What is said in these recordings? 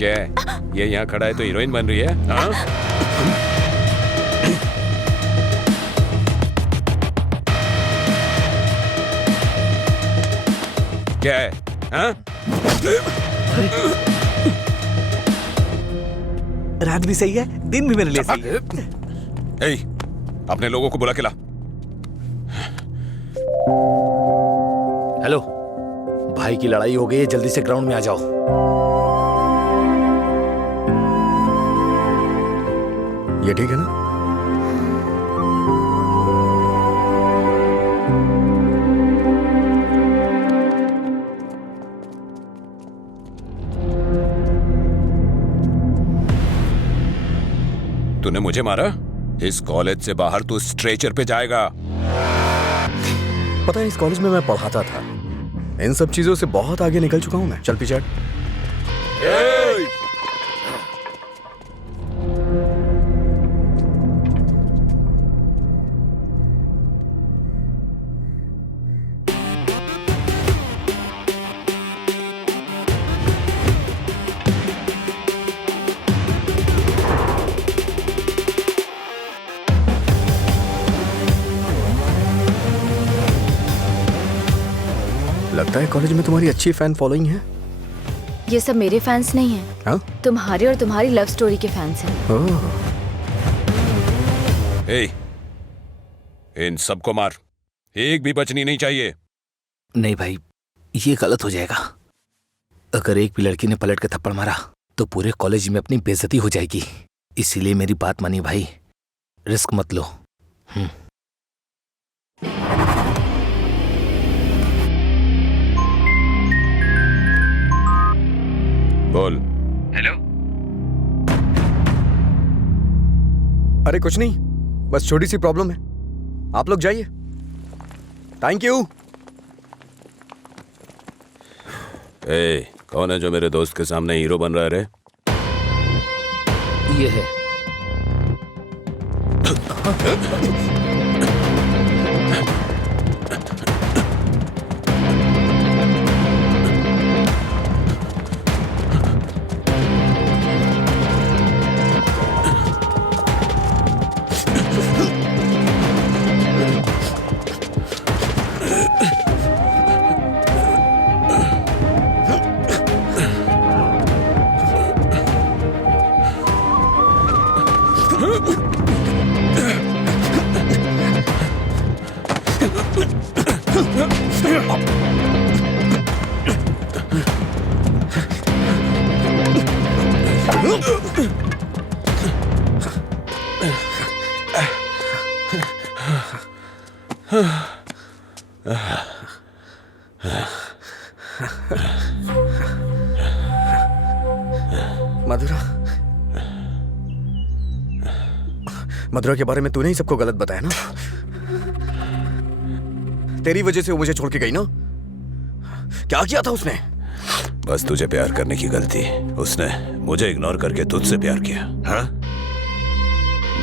क्या है? ये यहाँ खड़ा है तो हीरोइन बन रही है? हाँ? क्या है? हाँ? रात भी सही है, दिन भी मेरे लिए सही है। ए, अपने लोगों को बुला के ला। हेलो, भाई की लड़ाई हो गई है, जल्दी से ग्राउंड में आ जाओ। ये ठीक है ना? तूने मुझे मारा? इस कॉलेज से बाहर तू स्ट्रेचर पे जाएगा। पता है, इस कॉलेज में मैं पढ़ाता था। इन सब चीजों से बहुत आगे निकल चुका हूं मैं। चल पीछे हट। लगता है कॉलेज में तुम्हारी अच्छी फैन फॉलोइंग है। ये सब मेरे फैंस नहीं हैं। हाँ? तुम्हारे और तुम्हारी लव स्टोरी के फैंस हैं। ओह। ए, इन सबको मार, एक भी बचनी नहीं चाहिए। नहीं भाई, ये गलत हो जाएगा। अगर एक भी लड़की ने पलट के थप्पड़ मारा तो पूरे कॉलेज में अपनी बेइज्जती हो जाएगी। इसीलिए मेरी बात मानिए भाई, रिस्क मत लो। बोल। हेलो। अरे कुछ नहीं, बस छोटी सी प्रॉब्लम है। आप लोग जाइए। Thank you. ए, कौन है जो मेरे दोस्त के सामने हीरो बन रहा है रे? ये है। मधुरा के बारे में तूने ही सबको गलत बताया ना? तेरी वजह से वो मुझे छोड़ के गई ना? क्या किया था उसने? बस तुझे प्यार करने की गलती। उसने मुझे इग्नोर करके तुझसे प्यार किया। हाँ?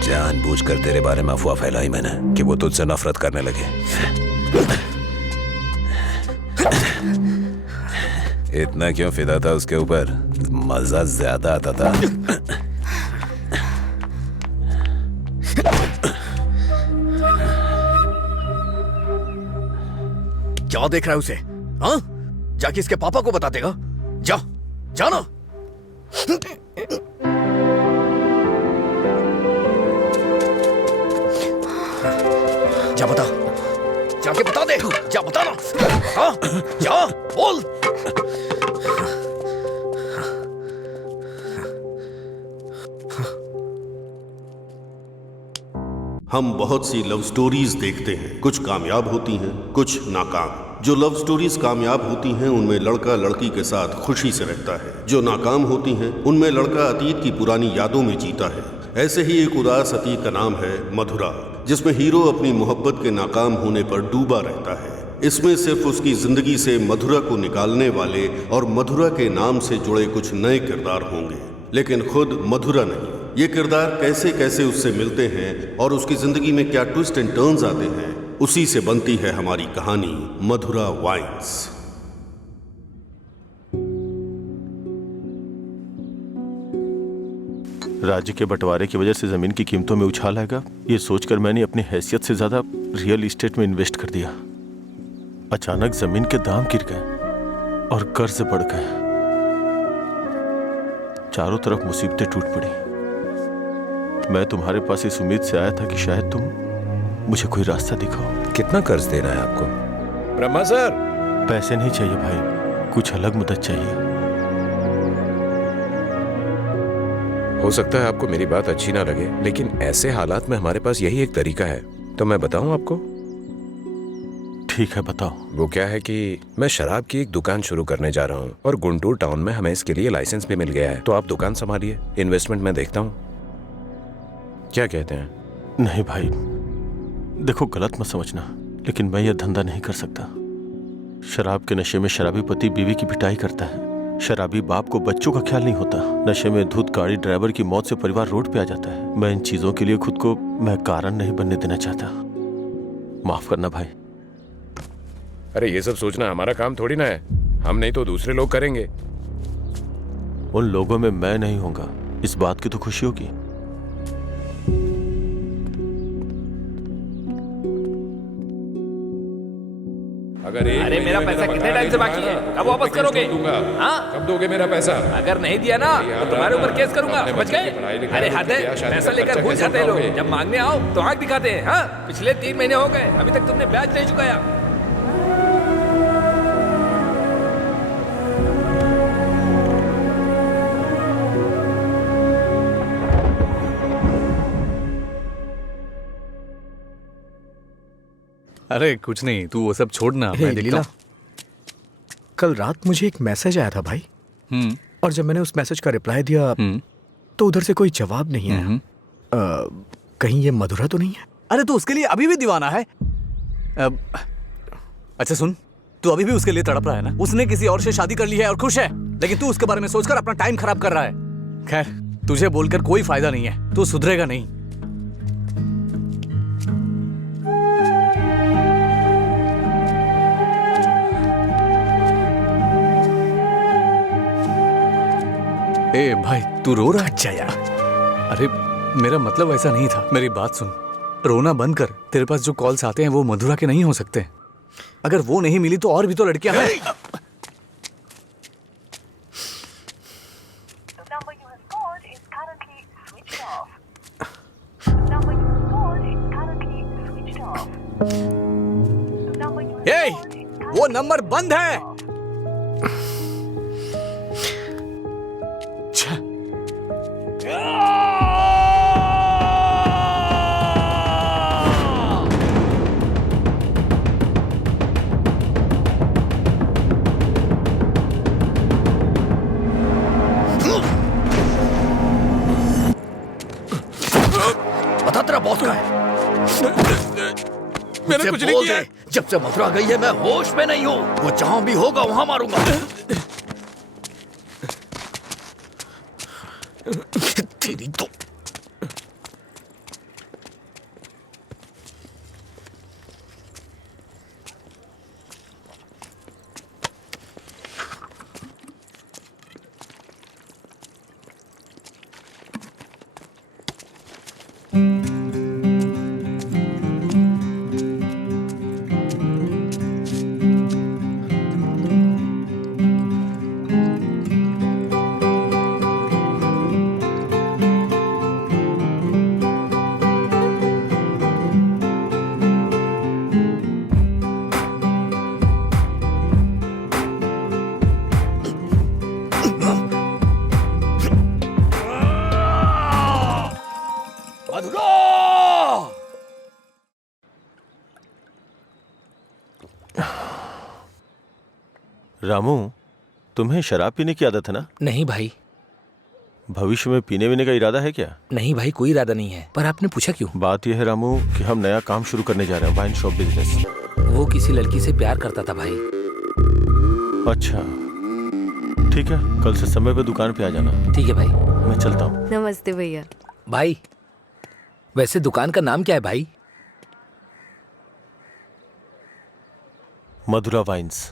जानबूझकर तेरे बारे में अफवाह फैलाई मैंने कि वो तुझसे नफरत करने लगे। इतना क्यों फिदा था उसके ऊपर? मजा ज्यादा आता था। क्या देख रहा है उसे? हाँ? जाके इसके पापा को बता देगा। जा, जाना। जा बता, जाके बता दे। जा बताना। हाँ? जा, बोल। हम बहुत सी लव स्टोरीज देखते हैं, कुछ कामयाब होती हैं, कुछ नाकाम। जो लव स्टोरीज कामयाब होती हैं उनमें लड़का लड़की के साथ खुशी से रहता है। जो नाकाम होती हैं उनमें लड़का अतीत की पुरानी यादों में जीता है। ऐसे ही एक उदास अतीत का नाम है मधुरा, जिसमें हीरो अपनी मोहब्बत के नाकाम होने पर डूबा रहता है। इसमें सिर्फ उसकी जिंदगी से मधुरा को निकालने वाले और मधुरा के नाम से जुड़े कुछ नए किरदार होंगे, लेकिन खुद मधुरा नहीं। ये किरदार कैसे कैसे उससे मिलते हैं और उसकी जिंदगी में क्या ट्विस्ट एंड टर्न्स आते हैं, उसी से बनती है हमारी कहानी मधुरा वाइन्स। राज्य के बंटवारे की वजह से जमीन की कीमतों में उछाल आएगा, ये सोचकर मैंने अपनी हैसियत से ज्यादा रियल एस्टेट में इन्वेस्ट कर दिया। अचानक जमीन के दाम गिर गए और कर्ज बढ़ गए। चारों तरफ मुसीबतें टूट पड़ी। मैं तुम्हारे पास इस उम्मीद से आया था कि शायद तुम मुझे कोई रास्ता दिखाओ। कितना कर्ज देना है आपको? ब्रह्मा सर, पैसे नहीं चाहिए भाई, कुछ अलग मदद चाहिए। हो सकता है आपको मेरी बात अच्छी ना लगे, लेकिन ऐसे हालात में हमारे पास यही एक तरीका है। तो मैं बताऊं आपको? ठीक है, बताओ। वो क्या है कि मैं शराब की एक दुकान शुरू करने जा रहा हूँ और गुंटूर टाउन में हमें इसके लिए लाइसेंस भी मिल गया है। तो आप दुकान संभालिए, इन्वेस्टमेंट मैं देखता हूँ। क्या कहते हैं? नहीं भाई, देखो गलत मत समझना, लेकिन मैं यह धंधा नहीं कर सकता। शराब के नशे में शराबी पति बीवी की पिटाई करता है, शराबी बाप को बच्चों का ख्याल नहीं होता, नशे में धुत गाड़ी ड्राइवर की मौत से परिवार रोड पे आ जाता है। मैं इन चीजों के लिए खुद को मैं कारण नहीं बनने देना चाहता। माफ करना भाई। अरे ये सब सोचना हमारा काम थोड़ी ना है, हम नहीं तो दूसरे लोग करेंगे। उन लोगों में मैं नहीं होऊंगा, इस बात की तो खुशी होगी। अरे मेरा पैसा कितने टाइम से बाकी है? कब वापस करोगे? हाँ? कब दोगे मेरा पैसा? अगर नहीं दिया ना तो तुम्हारे ऊपर केस करूंगा, समझ गए? अरे हद है, पैसा लेकर भूल जाते हैं लोग, जब मांगने आओ तो आंख दिखाते हैं। हाँ? पिछले 3 महीने हो गए, अभी तक तुमने ब्याज नहीं चुकाया। अरे कुछ नहीं, तू वो सब छोड़ना, मैं देखता लीला, हूँ। कल रात मुझे एक मैसेज आया था भाई, और जब मैंने उस मैसेज का रिप्लाई दिया तो उधर से कोई जवाब नहीं आया। कहीं ये मधुरा तो नहीं है? अरे तू उसके लिए अभी भी दीवाना है? अच्छा सुन, तू अभी भी उसके लिए तड़प रहा है ना? उसने किसी और से शादी कर ली है और खुश है, लेकिन तू उसके बारे में सोचकर अपना टाइम खराब कर रहा है। खैर, तुझे बोलकर कोई फायदा नहीं है, तू सुधरेगा नहीं। ए भाई, तू रो रहा है? अच्छा यार, अरे मेरा मतलब ऐसा नहीं था, मेरी बात सुन। रोना बंद कर। तेरे पास जो कॉल्स आते हैं वो मधुरा के नहीं हो सकते। अगर वो नहीं मिली तो और भी तो लड़कियां हैं। ए, वो नंबर बंद है। बता तेरा बॉस कहाँ है? मैंने कुछ नहीं किया। जब से मथुरा गई है मैं होश में नहीं हूँ। वो जहां भी होगा वहां मारूंगा। तेरी तो रामू, तुम्हें शराब पीने की आदत है ना? नहीं भाई। भविष्य में पीने वीने का इरादा है क्या? नहीं भाई, कोई इरादा नहीं है। पर आपने पूछा क्यों? बात यह है रामू कि हम नया काम शुरू करने जा रहे हैं, वाइन शॉप बिजनेस। वो किसी लड़की से प्यार करता था भाई। अच्छा ठीक है, कल से समय पे दुकान पे आ जाना। ठीक है भाई, मैं चलता हूँ। नमस्ते भैया। भाई वैसे दुकान का नाम क्या है भाई? मधुरा वाइन्स।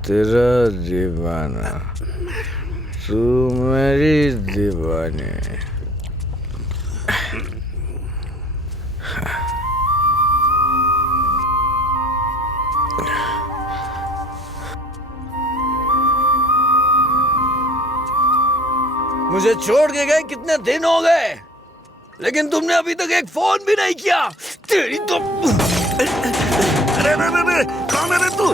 तेरा दीवाना, तू मेरी दीवानी। मुझे छोड़ के गए कितने दिन हो गए, लेकिन तुमने अभी तक एक फोन भी नहीं किया। तेरी तो अरे कौन है तू?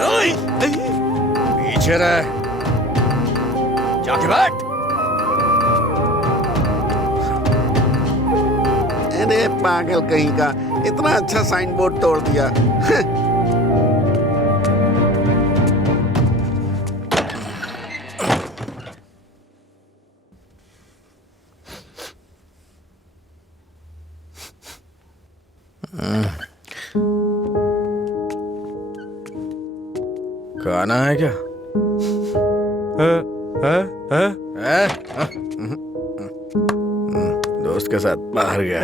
पीछे रह, जाके बैठ। अरे पागल कहीं का, इतना अच्छा साइन बोर्ड तोड़ दिया। खाना है क्या? दोस्त के साथ बाहर गया।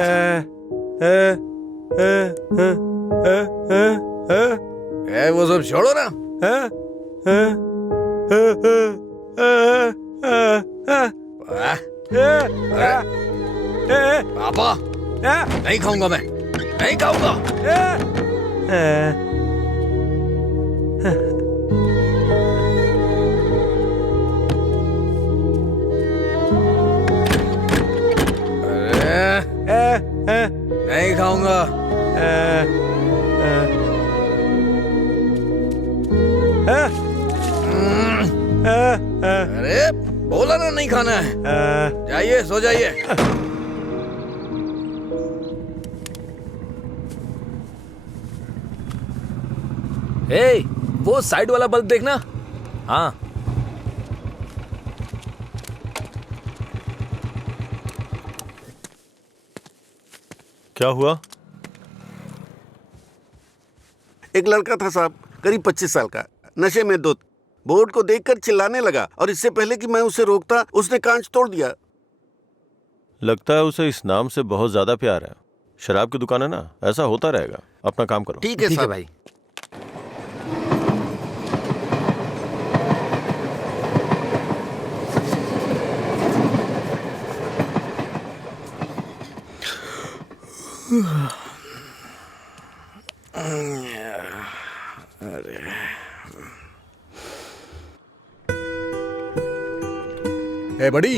वो सब छोड़ो ना। पापा, नहीं खाऊंगा मैं, नहीं खाऊंगा। नहीं खाऊंगा। अरे बोला ना नहीं खाना है। जाइए, सो जाइए। ए, वो साइड वाला बल्ब देखना। हाँ, क्या हुआ? एक लड़का था साहब, करीब 25 साल का, नशे में धुत, बोर्ड को देखकर चिल्लाने लगा और इससे पहले कि मैं उसे रोकता उसने कांच तोड़ दिया। लगता है उसे इस नाम से बहुत ज्यादा प्यार है। शराब की दुकान है ना, ऐसा होता रहेगा। अपना काम करो। ठीक है साहब। भाई। ए बड़ी,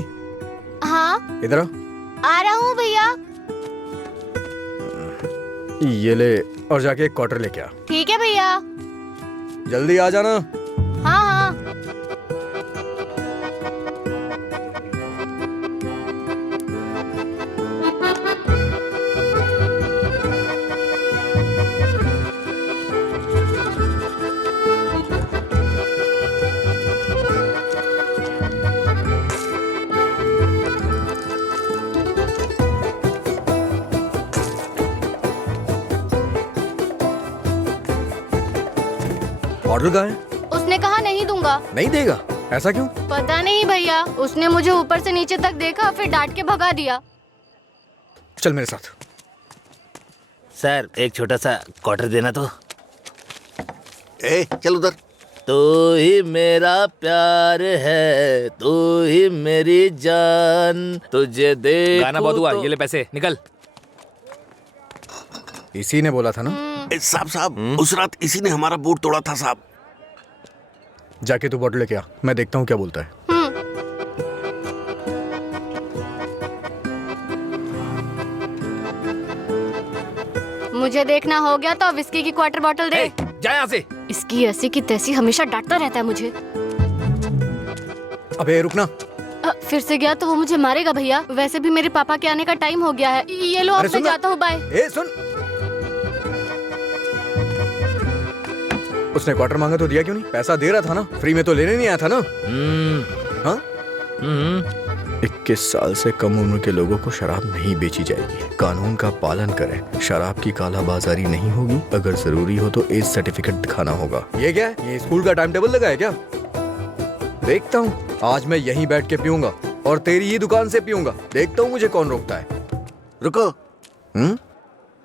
हाँ, इधर आ रहा हूँ भैया। ये ले और जाके एक क्वार्टर लेके आ। ठीक है भैया। जल्दी आ जाना। हाँ हाँ। ऑर्डर कहाँ है? उसने कहा नहीं दूंगा। नहीं देगा? ऐसा क्यों? पता नहीं भैया, उसने मुझे ऊपर से नीचे तक देखा, फिर डांट के भगा दिया। चल मेरे साथ। सर, एक छोटा सा क्वार्टर देना तो। चल उधर। तू ही मेरा प्यार है, तू ही मेरी जान, तुझे देखूं गाना बहुत हुआ, तो... ये ले पैसे, निकल। इसी ने बोला था ना। साहब, उस रात इसी ने हमारा बोर्ड तोड़ा था साहब। जाके तू बॉटल लेके आ, मैं देखता हूँ क्या बोलता है। मुझे देखना हो गया तो विस्की की क्वार्टर बॉटल दे। जा यहाँ से। इसकी ऐसी की तैसी हमेशा डांटता रहता है मुझे। अबे रुकना। फिर से गया तो वो मुझे मारेगा भैया। वैसे भी मेरे पापा के आने का टाइम हो गया है। ये लो, अब मैं जाता हूँ, बाय। ए सुन, उसने क्वार्टर मांगा तो दिया क्यों नहीं? पैसा दे रहा था ना, फ्री में तो लेने नहीं आया था ना। हाँ? 21 साल से कम उम्र के लोगों को शराब नहीं बेची जाएगी। कानून का पालन करें। शराब की कालाबाजारी नहीं होगी। अगर जरूरी हो तो एज सर्टिफिकेट दिखाना होगा। ये क्या है? ये स्कूल का टाइम टेबल लगा है क्या? देखता हूँ, आज मैं यहीं बैठ के पीऊंगा और तेरी ही दुकान से पीऊंगा। देखता हूँ मुझे कौन रोकता है। रुको।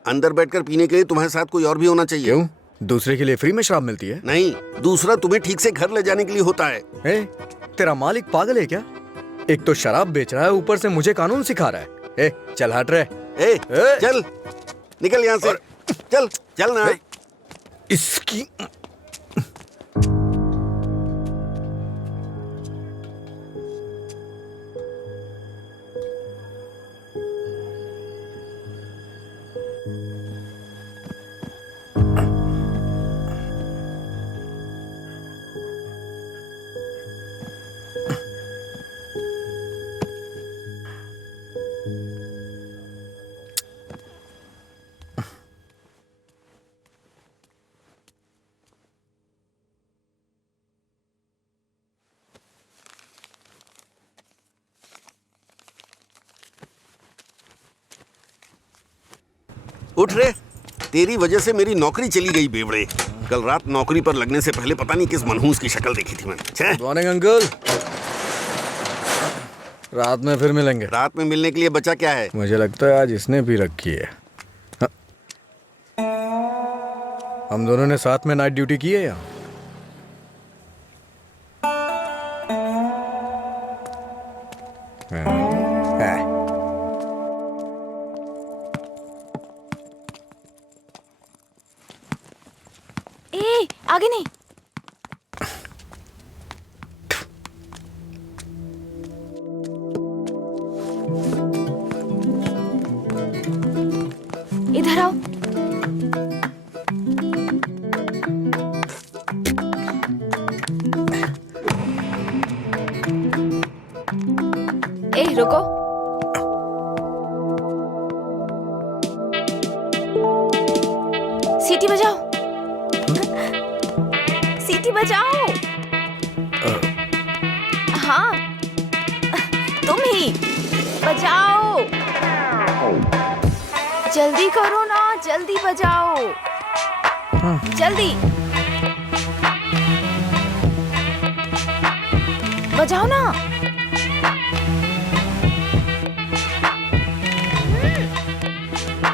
अंदर बैठकर पीने के लिए तुम्हारे साथ कोई और भी होना चाहिए। क्यों? दूसरे के लिए फ्री में शराब मिलती है? नहीं, दूसरा तुम्हें ठीक से घर ले जाने के लिए होता है। ए, तेरा मालिक पागल है क्या? एक तो शराब बेच रहा है, ऊपर से मुझे कानून सिखा रहा है। ए, चल हट रहे। चल निकल यहाँ से। चल चल ना। इसकी उठ रे, तेरी वजह से मेरी नौकरी चली गई बेवड़े। कल रात नौकरी पर लगने से पहले पता नहीं किस मनहूस की शक्ल देखी थी मैंने। छे। Morning uncle. रात में फिर मिलेंगे। रात में मिलने के लिए बचा क्या है? मुझे लगता है आज इसने भी रखी है। हाँ। हम दोनों ने साथ में नाइट ड्यूटी की है यहाँ। ए, आगे नहीं। इधर आओ। ए, रुको। सीटी बजाओ। सीटी बजाओ। हाँ, तुम ही बजाओ। जल्दी करो ना, जल्दी बजाओ। जल्दी बजाओ ना।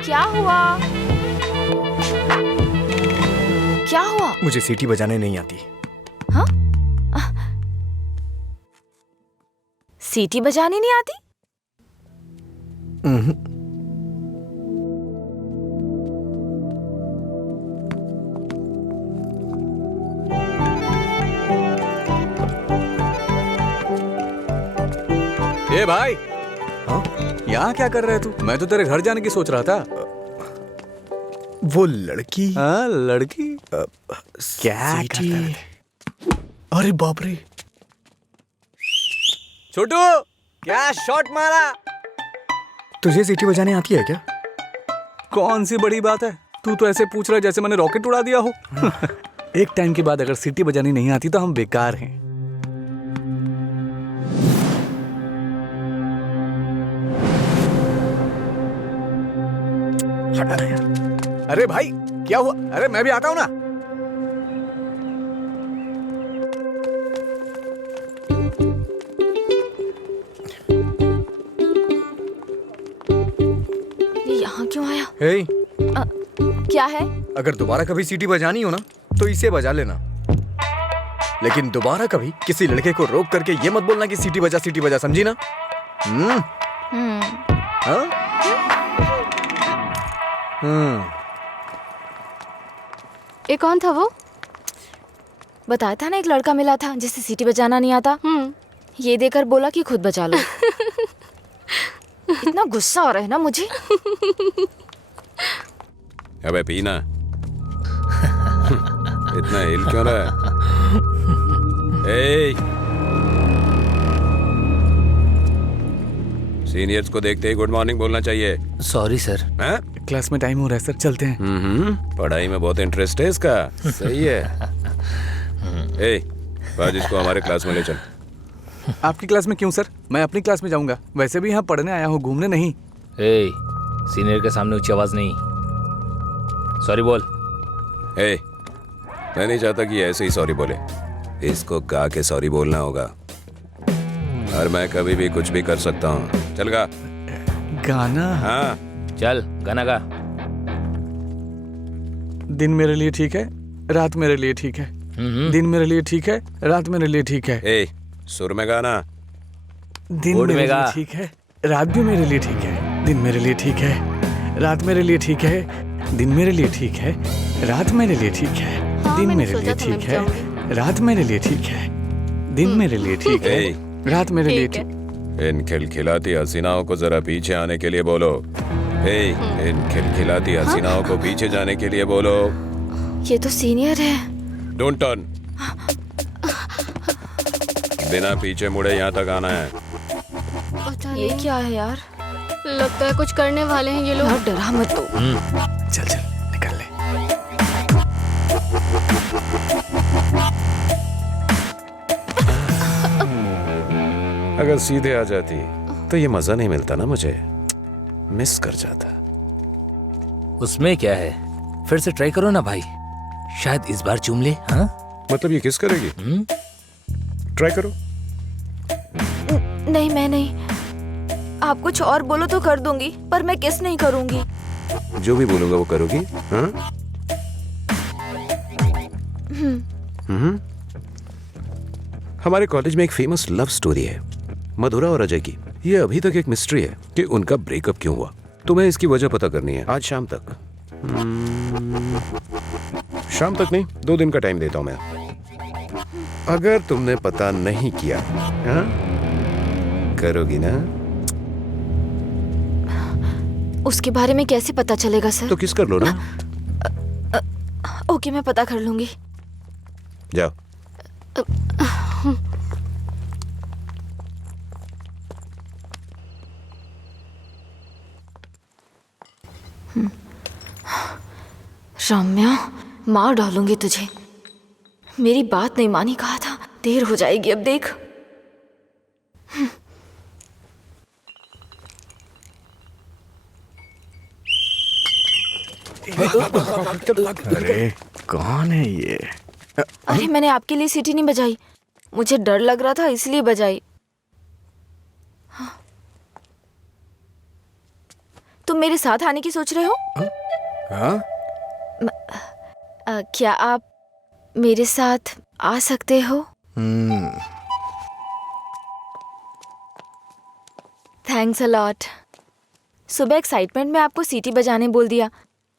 क्या हुआ? क्या हुआ? मुझे सीटी बजाने नहीं आती। हाँ? सीटी बजानी नहीं आती? ए भाई, हाँ? यहाँ क्या कर रहे तू? मैं तो तेरे घर जाने की सोच रहा था। वो लड़की। हाँ, लड़की क्या करता है? अरे बाप रे। छोटू, क्या शॉट मारा? तुझे सीटी बजाने आती है क्या? कौन सी बड़ी बात है? तू तो ऐसे पूछ रहा है जैसे मैंने रॉकेट उड़ा दिया हो। एक टाइम के बाद अगर सीटी बजानी नहीं आती तो हम बेकार हैं। हटा यार। अरे भाई, क्या हुआ? अरे मैं भी आता हूं ना। ये यहाँ क्यों आया? हे, क्या है? अगर दोबारा कभी सीटी बजानी हो ना तो इसे बजा लेना, लेकिन दोबारा कभी किसी लड़के को रोक करके ये मत बोलना कि सीटी बजा, समझी ना? हाँ? ये कौन था वो? बताया था ना, एक लड़का मिला था जिसे सीटी बजाना नहीं आता। ये देकर बोला कि खुद बजा लो। इतना गुस्सा आ रहा है ना मुझे। अबे पीना। इतना हिल क्यों रहा है? सीनियर्स को देखते ही गुड मॉर्निंग बोलना चाहिए। Sorry sir. हैं? क्लास में टाइम हो रहा है सर, चलते हैं। पढ़ाई में बहुत इंटरेस्ट है इसका। सही है। आज इसको हमारे क्लास में ले चल। आपकी क्लास में क्यों सर? मैं अपनी क्लास में जाऊंगा। वैसे भी यहाँ पढ़ने आया हूँ, घूमने नहीं। सीनियर के सामने ऊंची आवाज नहीं। सॉरी बोल। मैं नहीं चाहता कि ऐसे ही सॉरी बोले। इसको गा के सॉरी बोलना होगा। और मैं कभी भी कुछ भी कर सकता हूँ। चल गा। गाना? हाँ चल गाना गा। दिन मेरे लिए ठीक है, रात मेरे लिए ठीक है, दिन मेरे लिए ठीक है, रात मेरे लिए ठीक है। ए, सुर में गाना। दिन मेरे लिए ठीक है, रात भी मेरे लिए ठीक है। दिन मेरे लिए ठीक है, रात मेरे लिए ठीक है। दिन मेरे लिए ठीक है, रात मेरे लिए ठीक है। दिन मेरे लिए ठीक है, रात मेरे लिए ठीक है। दिन मेरे लिए ठीक है, रात मेरे लिए ठीक। इन खिलखिलाती हसीनाओं को जरा पीछे आने के लिए बोलो। इन खिलखिलाती हसीनाओं को पीछे जाने के लिए बोलो। ये तो सीनियर है। Don't turn. बिना पीछे मुड़े यहाँ तक आना है। ये क्या है यार? लगता है कुछ करने वाले हैं ये लोग। यार डरा मत तू। चल चल निकल ले। अगर सीधे आ जाती तो ये मजा नहीं मिलता ना, मुझे मिस कर जाता। उसमें क्या है, फिर से ट्राई करो ना भाई, शायद इस बार चूम ले। हाँ मतलब ये किस करेगी? ट्राई करो। नहीं मैं नहीं, आप कुछ और बोलो तो कर दूंगी, पर मैं किस नहीं करूंगी। जो भी बोलूंगा वो करोगी? हाँ? हमारे कॉलेज में एक फेमस लव स्टोरी है, मधुरा और अजय की। ये अभी तक एक मिस्ट्री है कि उनका ब्रेकअप क्यों हुआ। तुम्हें इसकी वजह पता करनी है आज शाम तक। शाम तक नहीं, 2 दिन का टाइम देता हूं मैं। अगर तुमने पता नहीं किया, हाँ? करोगी ना? उसके बारे में कैसे पता चलेगा सर? तो किस कर लो ना। ओके मैं पता कर लूंगी। जाओ। रम्या, मार डालूंगी तुझे। मेरी बात नहीं मानी, कहा था। देर हो जाएगी अब देख। अरे कौन है ये? अरे मैंने आपके लिए सीटी नहीं बजाई, मुझे डर लग रहा था इसलिए बजाई। तुम मेरे साथ आने की सोच रहे हो? हाँ? क्या आप मेरे साथ आ सकते हो? Thanks a lot. सुबह एक्साइटमेंट में आपको सीटी बजाने बोल दिया,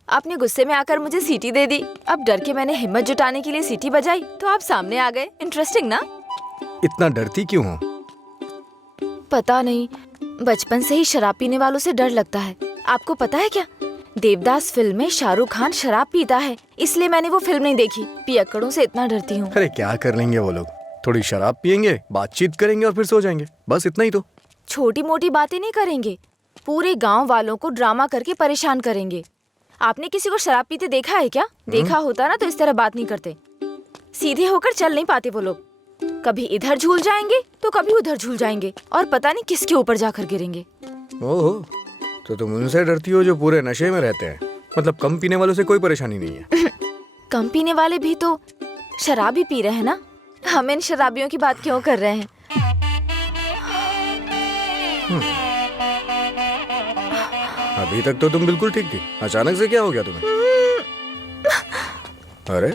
आपने गुस्से में आकर मुझे सीटी दे दी। अब डर के मैंने हिम्मत जुटाने के लिए सीटी बजाई तो आप सामने आ गए। इंटरेस्टिंग ना? इतना डरती क्यों हो? पता नहीं, बचपन से ही शराब पीने वालों से डर लगता है। आपको पता है क्या, देवदास फिल्म में शाहरुख खान शराब पीता है, इसलिए मैंने वो फिल्म नहीं देखी। पियक्कड़ों से इतना डरती हूँ। अरे क्या कर लेंगे वो लोग, थोड़ी शराब पियेंगे, बातचीत करेंगे और फिर सो जाएंगे, बस इतना ही तो। छोटी मोटी बातें नहीं करेंगे, पूरे गांव वालों को ड्रामा करके परेशान करेंगे। आपने किसी को शराब पीते देखा है क्या? देखा होता ना तो इस तरह बात नहीं करते। सीधे होकर चल नहीं पाते वो लोग, कभी इधर झूल जाएंगे तो कभी उधर झूल जाएंगे और पता नहीं किसके ऊपर जाकर गिरेंगे। ओहो, तो तुम उनसे डरती हो जो पूरे नशे में रहते हैं। मतलब कम पीने वालों से कोई परेशानी नहीं है। कम पीने वाले भी तो शराब ही पी रहे हैं ना, हम इन शराबियों की बात क्यों कर रहे हैं? अभी तक तो तुम बिल्कुल ठीक थी, अचानक से क्या हो गया तुम्हें? अरे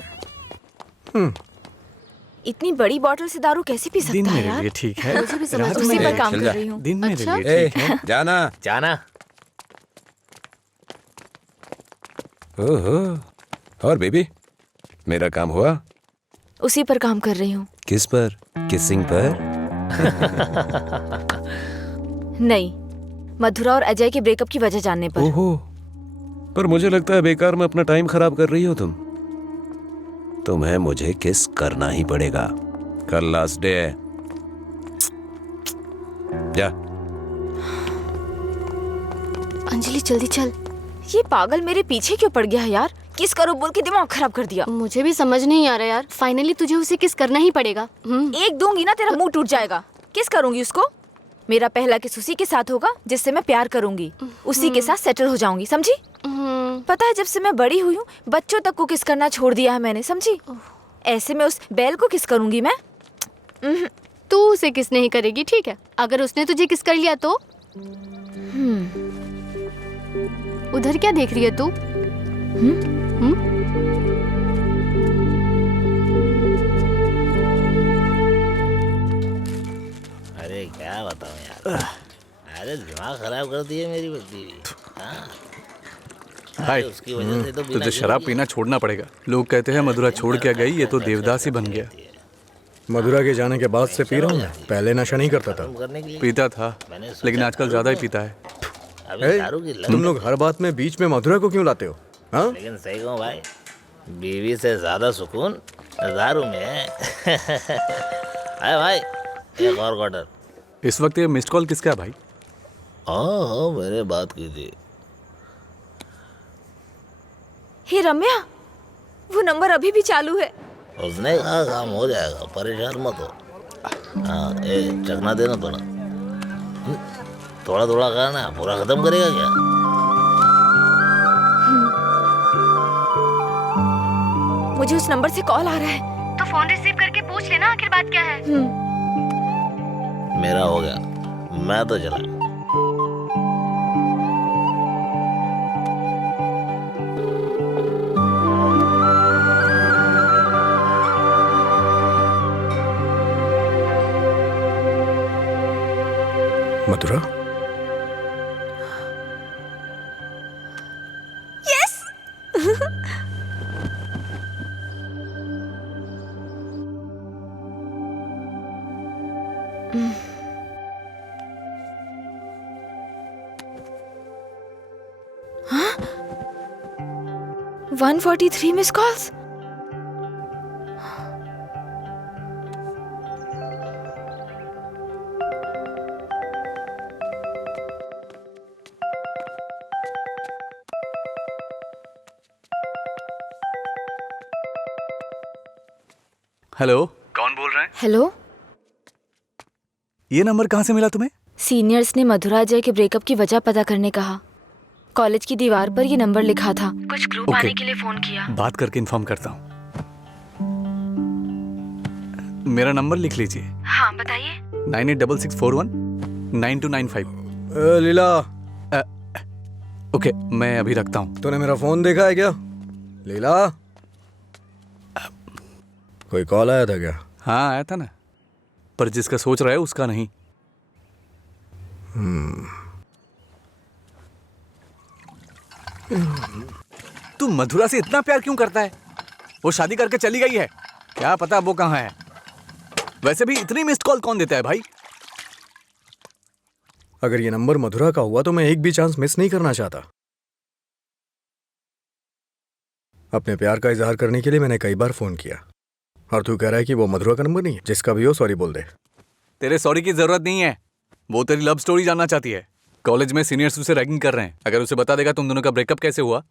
इतनी बड़ी बोतल से दारू कैसे पी दिन सकता है मेरे यार? लिए ठीक है, मुझे भी समझ रात उसी मेरे पर काम चल कर जा। रही हूँ। दिन मेरे अच्छा? लिए ठीक है। जाना जाना। ओहो। और बेबी, मेरा काम हुआ? उसी पर काम कर रही हूँ। किस पर? किसिंग पर? नहीं, मधुरा और अजय के ब्रेकअप की वजह जानने पर। ओहो, पर मुझे लगता है बेकार में अपना टाइम खराब कर रही हो तुम। तुम्हें मुझे किस करना ही पड़ेगा, कल लास्ट डे है। जा। अंजलि जल्दी चल। ये पागल मेरे पीछे क्यों पड़ गया है यार? किस करो बोल के दिमाग खराब कर दिया। मुझे भी समझ नहीं आ रहा यार, फाइनली तुझे उसे किस करना ही पड़ेगा। एक दूंगी ना तेरा मुंह टूट जाएगा। किस करूंगी उसको? मेरा पहला किस उसी के साथ होगा जिससे मैं प्यार करूंगी, उसी के साथ सेटल हो जाऊंगी, समझी? पता है जब से मैं बड़ी हुई हूँ बच्चों तक को किस करना छोड़ दिया है मैंने, समझी? ऐसे में उस बैल को किस करूंगी मैं? तू उसे किस नहीं करेगी, ठीक है? अगर उसने तुझे किस कर लिया तो? उधर क्या देख रही है तू? अरे दिमाग खराब कर दिए मेरी बीवी। हाय, उसकी वजह से तो तुझे शराब पीना छोड़ना पड़ेगा। लोग कहते हैं मधुरा छोड़ के गई, ये तो देवदास ही बन गया। मधुरा के जाने के बाद से पी रहा हूँ मैं। पहले नशा नहीं करता था। पीता था, लेकिन आजकल ज्यादा ही पीता है। तुम लोग हर बात में बीच में मधुरा को क्यों लाते हो? हाँ? लेकिन सही कहूँ भाई, बीवी से ज्यादा सुकून दारू में है। अरे भाई, एक और क्वार्टर। इस वक्त ये मिस्ड कॉल किसका है भाई? हाँ, मैंने बात की थी। हे रम्या, वो नंबर अभी भी चालू है। उसने कहा काम हो जाएगा, परेशान मत हो। हाँ, चखना देना थोड़ा। थोड़ा थोड़ा खाना, पूरा खत्म करेगा क्या? मुझे उस नंबर से कॉल आ रहा है। तो फोन रिसीव करके पूछ लेना आखिर बात क्या है। मेरा हो गया, मैं तो चला। मधुरा, यस। 143 miss calls. हेलो, कौन बोल रहा है? हेलो, ये नंबर कहाँ से मिला तुम्हें? सीनियर्स ने मधुरा जय के ब्रेकअप की वजह पता करने कहा। कॉलेज की दीवार पर ये नंबर लिखा था। कुछ क्लू पाने के लिए फोन किया। बात करके इन्फॉर्म करता हूँ। मेरा नंबर लिख लीजिए। हाँ बताइए। 9866419295। लीला। ओके, मैं अभी रखता हूँ। तूने मेरा फोन देखा है क्या लीला? कोई कॉल आया था क्या? हाँ आया था ना, पर जिसका सोच रहा है उसका नहीं। तू मधुरा से इतना प्यार क्यों करता है? वो शादी करके चली गई है, क्या पता वो कहाँ है। वैसे भी इतनी मिस्ड कॉल कौन देता है भाई? अगर ये नंबर मधुरा का हुआ तो मैं एक भी चांस मिस नहीं करना चाहता। अपने प्यार का इजहार करने के लिए मैंने कई बार फोन किया, और तू कह रहा है कि वो मधुरा का नंबर नहीं है? जिसका भी हो सॉरी बोल दे। तेरे सॉरी की जरूरत नहीं है, वो तेरी लव स्टोरी जानना चाहती है। कॉलेज में सीनियर्स उसे रैगिंग कर रहे हैं। अगर उसे बता देगा तुम दोनों का ब्रेकअप कैसे हुआ,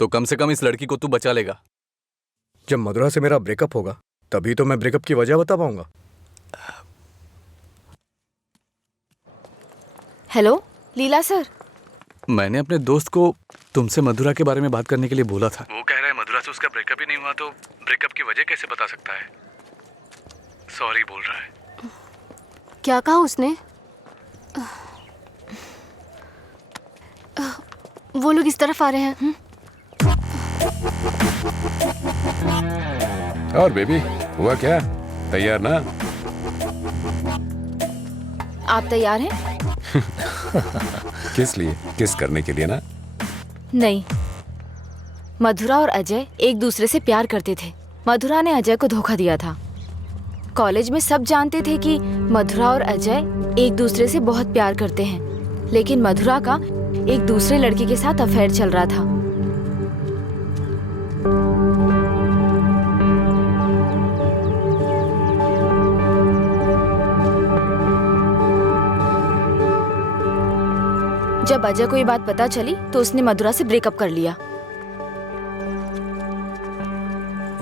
तो कम से कम इस लड़की को तू बचा लेगा। जब मधुरा से मेरा ब्रेकअप होगा तभी तो मैं ब्रेकअप की वजह बता पाऊंगा। हेलो लीला सर। मैंने अपने दोस्त को तुमसे मधुरा के बारे में बात करने के लिए बोला था। वो कह रहा है मधुरा से उसका ब्रेकअप ही नहीं हुआ, तो ब्रेकअप की वजह कैसे बता सकता है? सॉरी बोल रहा है। क्या कहा उसने? वो लोग इस तरफ आ रहे हैं। और बेबी, हुआ क्या? तैयार ना? आप तैयार हैं? किस लिए? किस करने के लिए ना? नहीं, मधुरा और अजय एक दूसरे से प्यार करते थे। मधुरा ने अजय को धोखा दिया था। कॉलेज में सब जानते थे कि मधुरा और अजय एक दूसरे से बहुत प्यार करते हैं, लेकिन मधुरा का एक दूसरे लड़के के साथ अफेयर चल रहा था। जब अजय को ये बात पता चली तो उसने मधुरा से ब्रेकअप कर लिया।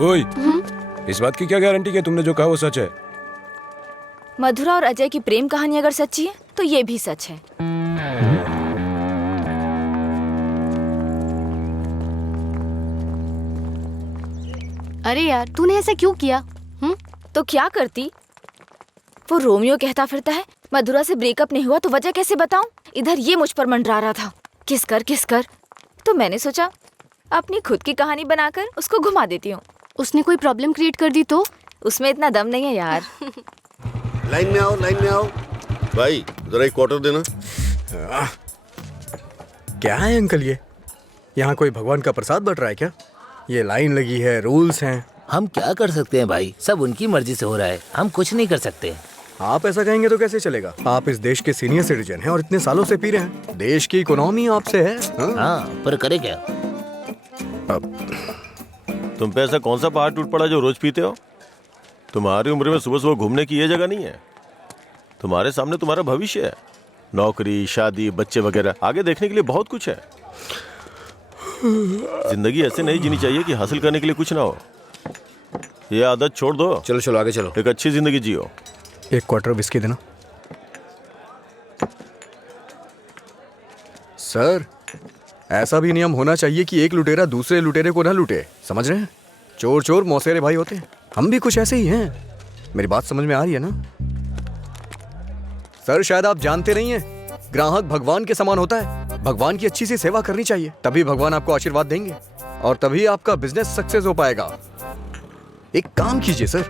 ओए, इस बात की क्या गारंटी कि तुमने जो कहा वो सच है? मधुरा और अजय की प्रेम कहानी अगर सच्ची है तो ये भी सच है। अरे यार, तूने ऐसा क्यों किया? तो क्या करती? वो रोमियो कहता फिरता है मधुरा से ब्रेकअप नहीं हुआ तो वजह कैसे बताऊं? इधर ये मुझ पर मंडरा रहा था, किस कर। तो मैंने सोचा अपनी खुद की कहानी बनाकर उसको घुमा देती हूँ। उसने कोई प्रॉब्लम क्रिएट कर दी तो? उसमें इतना दम नहीं है यार। लाइन में आओ, लाइन में आओ। भाई जरा एक क्वार्टर देना। क्या है अंकल ये? यहाँ कोई भगवान का प्रसाद बट रहा है क्या? ये लाइन लगी है, रूल्स हैं। हम क्या कर सकते हैं भाई, सब उनकी मर्जी से हो रहा है, हम कुछ नहीं कर सकते। आप ऐसा कहेंगे तो कैसे चलेगा? आप इस देश के सीनियर सिटीजन हैं और इतने सालों से पी रहे हैं। देश की इकोनॉमी आपसे है। हाँ, पर करे क्या? तुम पे ऐसा कौन सा पहाड़ टूट पड़ा जो रोज पीते हो? तुम्हारी उम्र में सुबह सुबह घूमने की ये जगह नहीं है। तुम्हारे सामने तुम्हारा भविष्य है, नौकरी, शादी, बच्चे वगैरह, आगे देखने के लिए बहुत कुछ है। जिंदगी ऐसे नहीं जीनी चाहिए कि हासिल करने के लिए कुछ ना हो। ये आदत छोड़ दो। चलो चलो आगे चलो। एक अच्छी जिंदगी जियो। एक क्वार्टर विस्की देना। सर, ऐसा भी नियम होना चाहिए कि एक लुटेरा दूसरे लुटेरे को ना लूटे, समझ रहे हैं? चोर चोर मौसेरे भाई होते हैं। हम भी कुछ ऐसे ही हैं। मेरी बात समझ में आ रही है ना? सर, शायद आप जानते नहीं हैं, ग्राहक भगवान के समान होता है। भगवान की अच्छी सी सेवा करनी चाहिए, तभी भगवान आपको आशीर्वाद देंगे और तभी आपका बिजनेस सक्सेस हो पाएगा। एक काम कीजिए सर,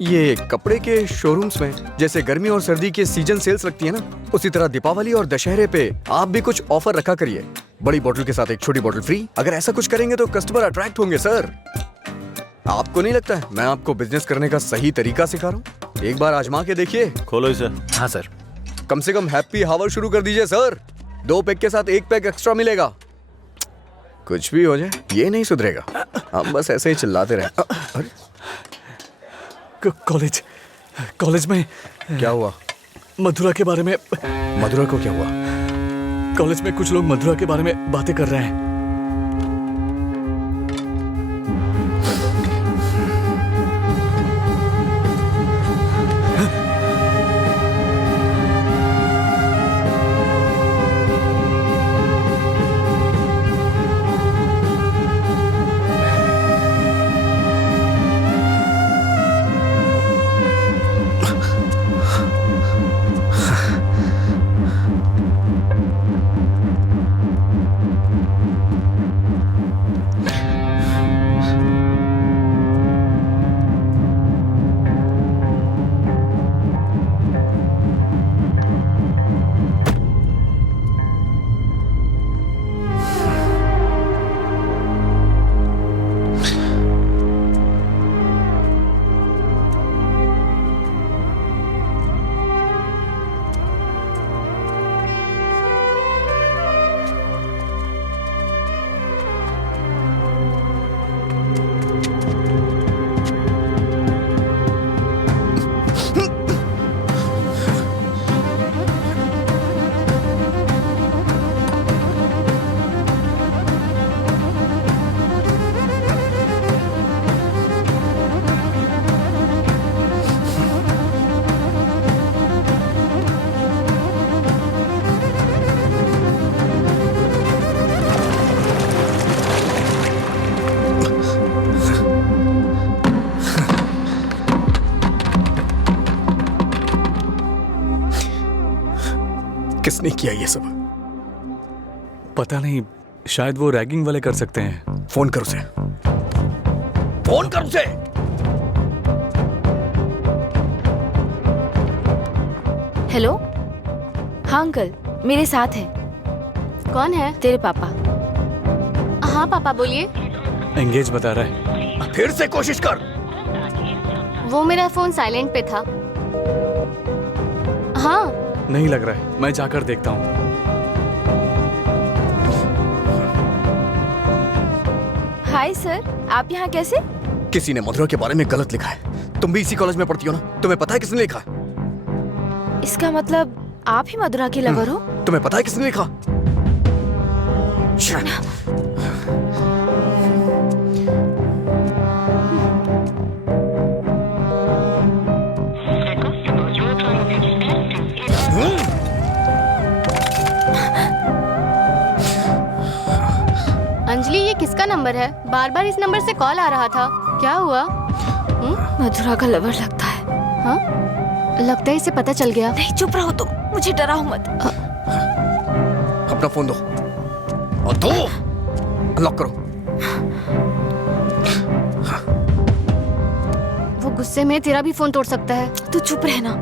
ये कपड़े के शोरूम्स में जैसे गर्मी और सर्दी के सीजन सेल्स लगती है ना, उसी तरह दीपावली और दशहरे पे आप भी कुछ ऑफर रखा करिए। बड़ी बोतल के साथ एक छोटी बोतल फ्री। अगर ऐसा कुछ करेंगे तो कस्टमर अट्रैक्ट होंगे सर। आपको नहीं लगता है मैं आपको बिजनेस करने का सही तरीका सिखा रहा हूँ? एक बार आजमा के देखिए। खोलो इसे। हाँ सर। कम से कम हैप्पी हावर शुरू कर दीजिए सर। 2 पैक के साथ 1 पैक एक्स्ट्रा मिलेगा। कुछ भी हो जाए ये नहीं सुधरेगा। हम बस ऐसे ही चिल्लाते रहे। अरे कॉलेज में क्या हुआ? मधुरा के बारे में। मधुरा को क्या हुआ? कॉलेज में कुछ लोग मधुरा के बारे में बातें कर रहे हैं। किसने किया ये सब? पता नहीं, शायद वो रैगिंग वाले कर सकते हैं। फोन कर उसे। फोन कर उसे। हेलो। हाँ अंकल, मेरे साथ है। कौन है? तेरे पापा। हाँ पापा बोलिए। एंगेज बता रहा है। फिर से कोशिश कर। वो मेरा फोन साइलेंट पे था। हाँ नहीं लग रहा है, मैं जाकर देखता हूँ। हाय सर, आप यहाँ कैसे? किसी ने मधुरा के बारे में गलत लिखा है। तुम भी इसी कॉलेज में पढ़ती हो ना? तुम्हें पता है किसने लिखा? इसका मतलब आप ही मधुरा के लवर हो? तुम्हें पता है किसने लिखा? अंजलि, ये किसका नंबर है? बार बार इस नंबर से कॉल आ रहा था। क्या हुआ? मधुरा का लवर लगता है। हाँ, लगता है इसे पता चल गया। नहीं, चुप रहो तुम, मुझे डराओ मत। अपना फोन दो और दो। अनलॉक करो। वो गुस्से में तेरा भी फोन तोड़ सकता है। तू चुप रहना।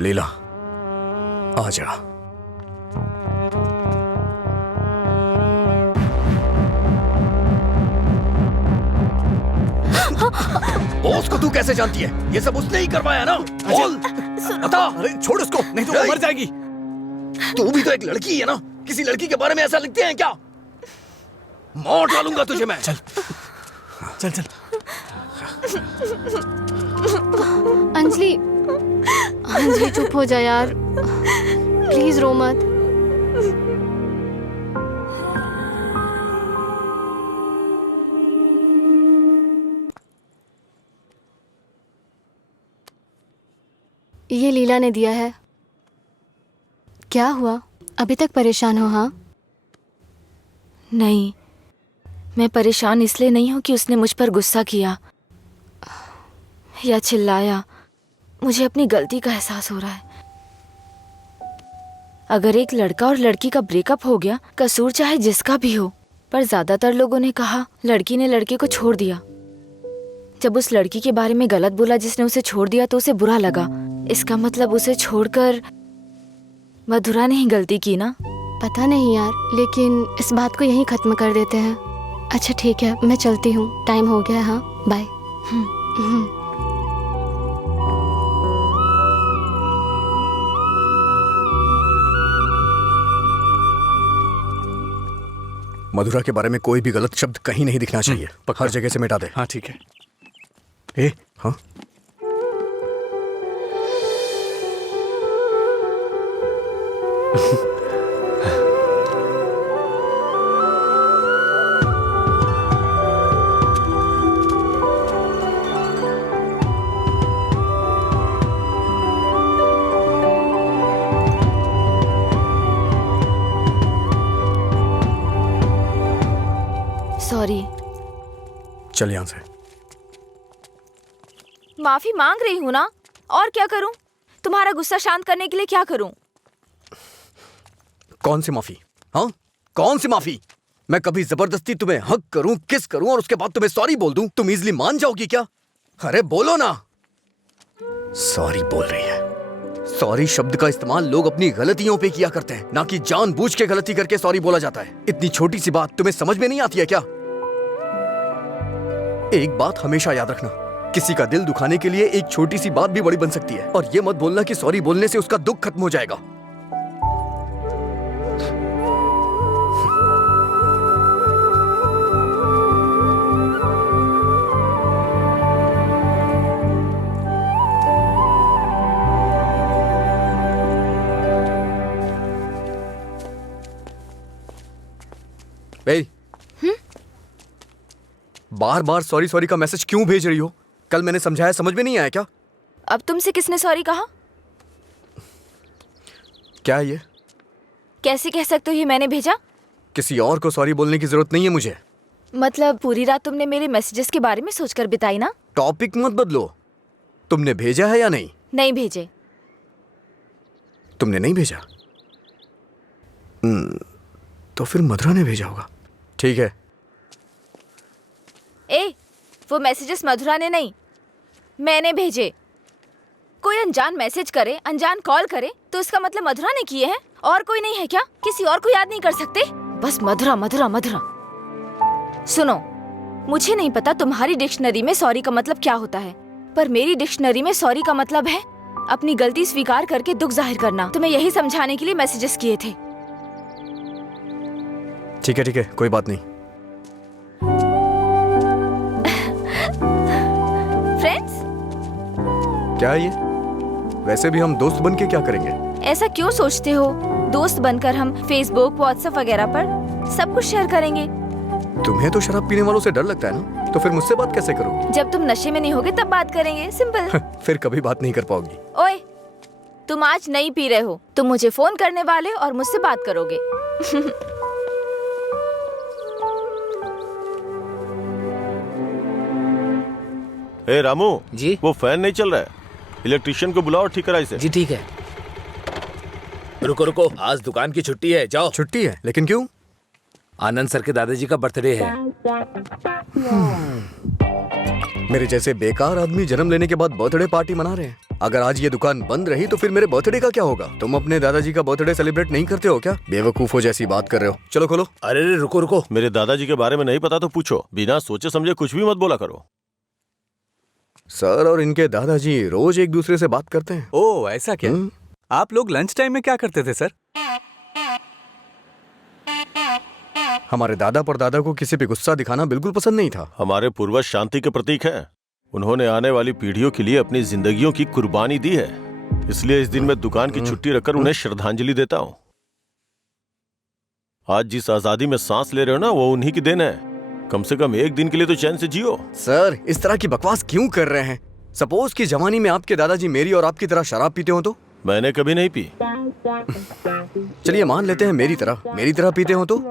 लीला आजा। बॉस को तू कैसे जानती है? ये सब उसने ही करवाया ना? बोल बता। अरे छोड़ उसको, नहीं तो वो मर जाएगी। तू भी तो एक लड़की है ना? किसी लड़की के बारे में ऐसा लिखते हैं क्या? मार डालूंगा तुझे मैं। चल चल चल। अंजलि, अंजलि चुप हो जा यार, प्लीज रो मत। ये लीला ने दिया है। क्या हुआ, अभी तक परेशान हो? हाँ नहीं, मैं परेशान इसलिए नहीं हूँ कि उसने मुझ पर गुस्सा किया या चिल्लाया। मुझे अपनी गलती का एहसास हो रहा है। अगर एक लड़का और लड़की का ब्रेकअप हो गया, कसूर चाहे जिसका भी हो, पर ज्यादातर लोगों ने कहा लड़की ने लड़के को छोड़ दिया। जब उस लड़की के बारे में गलत बोला जिसने उसे छोड़ दिया तो उसे बुरा लगा। इसका मतलब उसे छोड़कर मधुरा ने ही गलती की ना? पता नहीं यार, लेकिन इस बात को यहीं खत्म कर देते हैं। अच्छा ठीक है, मैं चलती हूँ, टाइम हो गया। हाँ बाय। मधुरा के बारे में कोई भी गलत शब्द कहीं नहीं दिखना चाहिए। हर जगह से मिटा दे। हाँ ठीक है। ए हाँ सॉरी। चल यहां से। माफी मांग रही हूँ ना, और क्या करूँ? तुम्हारा गुस्सा शांत करने के लिए क्या करूँ? कौन सी माफी? हाँ कौन सी माफी? मैं कभी जबरदस्ती तुम्हें हक करूं, किस करूं और उसके बाद तुम्हें सॉरी बोल दूं? तुम इजीली मान जाओगी क्या? अरे बोलो ना। सॉरी बोल रही है। सॉरी शब्द का इस्तेमाल लोग अपनी गलतियों पे किया करते हैं, ना कि जानबूझ के गलती करके सॉरी बोला जाता है। इतनी छोटी सी बात तुम्हें समझ में नहीं आती है क्या? एक बात हमेशा याद रखना, किसी का दिल दुखाने के लिए एक छोटी सी बात भी बड़ी बन सकती है। और ये मत बोलना कि सॉरी बोलने से उसका दुख खत्म हो जाएगा। बार बार सॉरी सॉरी का मैसेज क्यों भेज रही हो? कल मैंने समझाया, समझ में नहीं आया क्या? अब तुमसे किसने सॉरी कहा? क्या ये? कैसे कह सकते हो ये मैंने भेजा? किसी और को सॉरी बोलने की जरूरत नहीं है मुझे। मतलब पूरी रात तुमने मेरे मैसेजेस के बारे में सोचकर बिताई ना? टॉपिक मत बदलो। तुमने भेजा है या नहीं? नहीं भेजे। तुमने नहीं भेजा? तो फिर मधुरा ने भेजा होगा। ठीक है। ए, वो मैसेजेस मधुरा ने नहीं, मैंने भेजे। कोई अनजान मैसेज करे, अनजान कॉल करे तो इसका मतलब मधुरा ने किए हैं? और कोई नहीं है क्या? किसी और को याद नहीं कर सकते? बस मधुरा मधुरा मधुरा। सुनो, मुझे नहीं पता तुम्हारी डिक्शनरी में सॉरी का मतलब क्या होता है, पर मेरी डिक्शनरी में सॉरी का मतलब है अपनी गलती स्वीकार करके दुख जाहिर करना। तुम्हें यही समझाने के लिए मैसेजेस किए थे। ठीक है, कोई बात नहीं। फ्रेंड्स? क्या ये? वैसे भी हम दोस्त बन के क्या करेंगे? ऐसा क्यों सोचते हो? दोस्त बनकर हम फेसबुक, व्हाट्सएप वगैरह पर सब कुछ शेयर करेंगे। तुम्हें तो शराब पीने वालों से डर लगता है ना, तो फिर मुझसे बात कैसे करोगी? जब तुम नशे में नहीं होगे तब बात करेंगे, सिंपल। फिर कभी बात नहीं कर पाओगी। ओए, तुम आज नहीं पी रहे हो, तुम मुझे फोन करने वाले और मुझसे बात करोगे। ए रामू जी? वो फैन नहीं चल रहा है, इलेक्ट्रिशियन को बुलाओ, ठीक करा इसे। जी ठीक है। रुको रुको, आज दुकान की छुट्टी है, जाओ। छुट्टी है? लेकिन क्यों? आनंद सर के दादाजी का बर्थडे है। मेरे जैसे बेकार आदमी जन्म लेने के बाद बर्थडे पार्टी मना रहे हैं। अगर आज ये दुकान बंद रही तो फिर मेरे बर्थडे का क्या होगा? तुम अपने दादाजी का बर्थडे सेलिब्रेट नहीं करते हो क्या? बेवकूफों जैसी बात कर रहे हो। चलो खोलो। अरे रे रुको रुको, मेरे दादाजी के बारे में नहीं पता तो पूछो, बिना सोचे समझे कुछ भी मत बोला करो। सर और इनके दादाजी रोज एक दूसरे से बात करते हैं। ओह ऐसा क्या? आप लोग लंच टाइम में क्या करते थे सर? हमारे दादा परदादा को किसी पे गुस्सा दिखाना बिल्कुल पसंद नहीं था। हमारे पूर्वज शांति के प्रतीक हैं। उन्होंने आने वाली पीढ़ियों के लिए अपनी जिंदगियों की कुर्बानी दी है। इसलिए इस दिन मैं दुकान की छुट्टी रखकर उन्हें श्रद्धांजलि देता हूँ। आज जिस आजादी में सांस ले रहे हो ना, वो उन्हीं की देन है। कम से कम एक दिन के लिए तो चैन से जियो। सर इस तरह की बकवास क्यों कर रहे हैं? सपोज कि जवानी में आपके दादाजी मेरी और आपकी तरह शराब पीते हो तो? मैंने कभी नहीं पी। चलिए मान लेते हैं मेरी तरह पीते हो तो?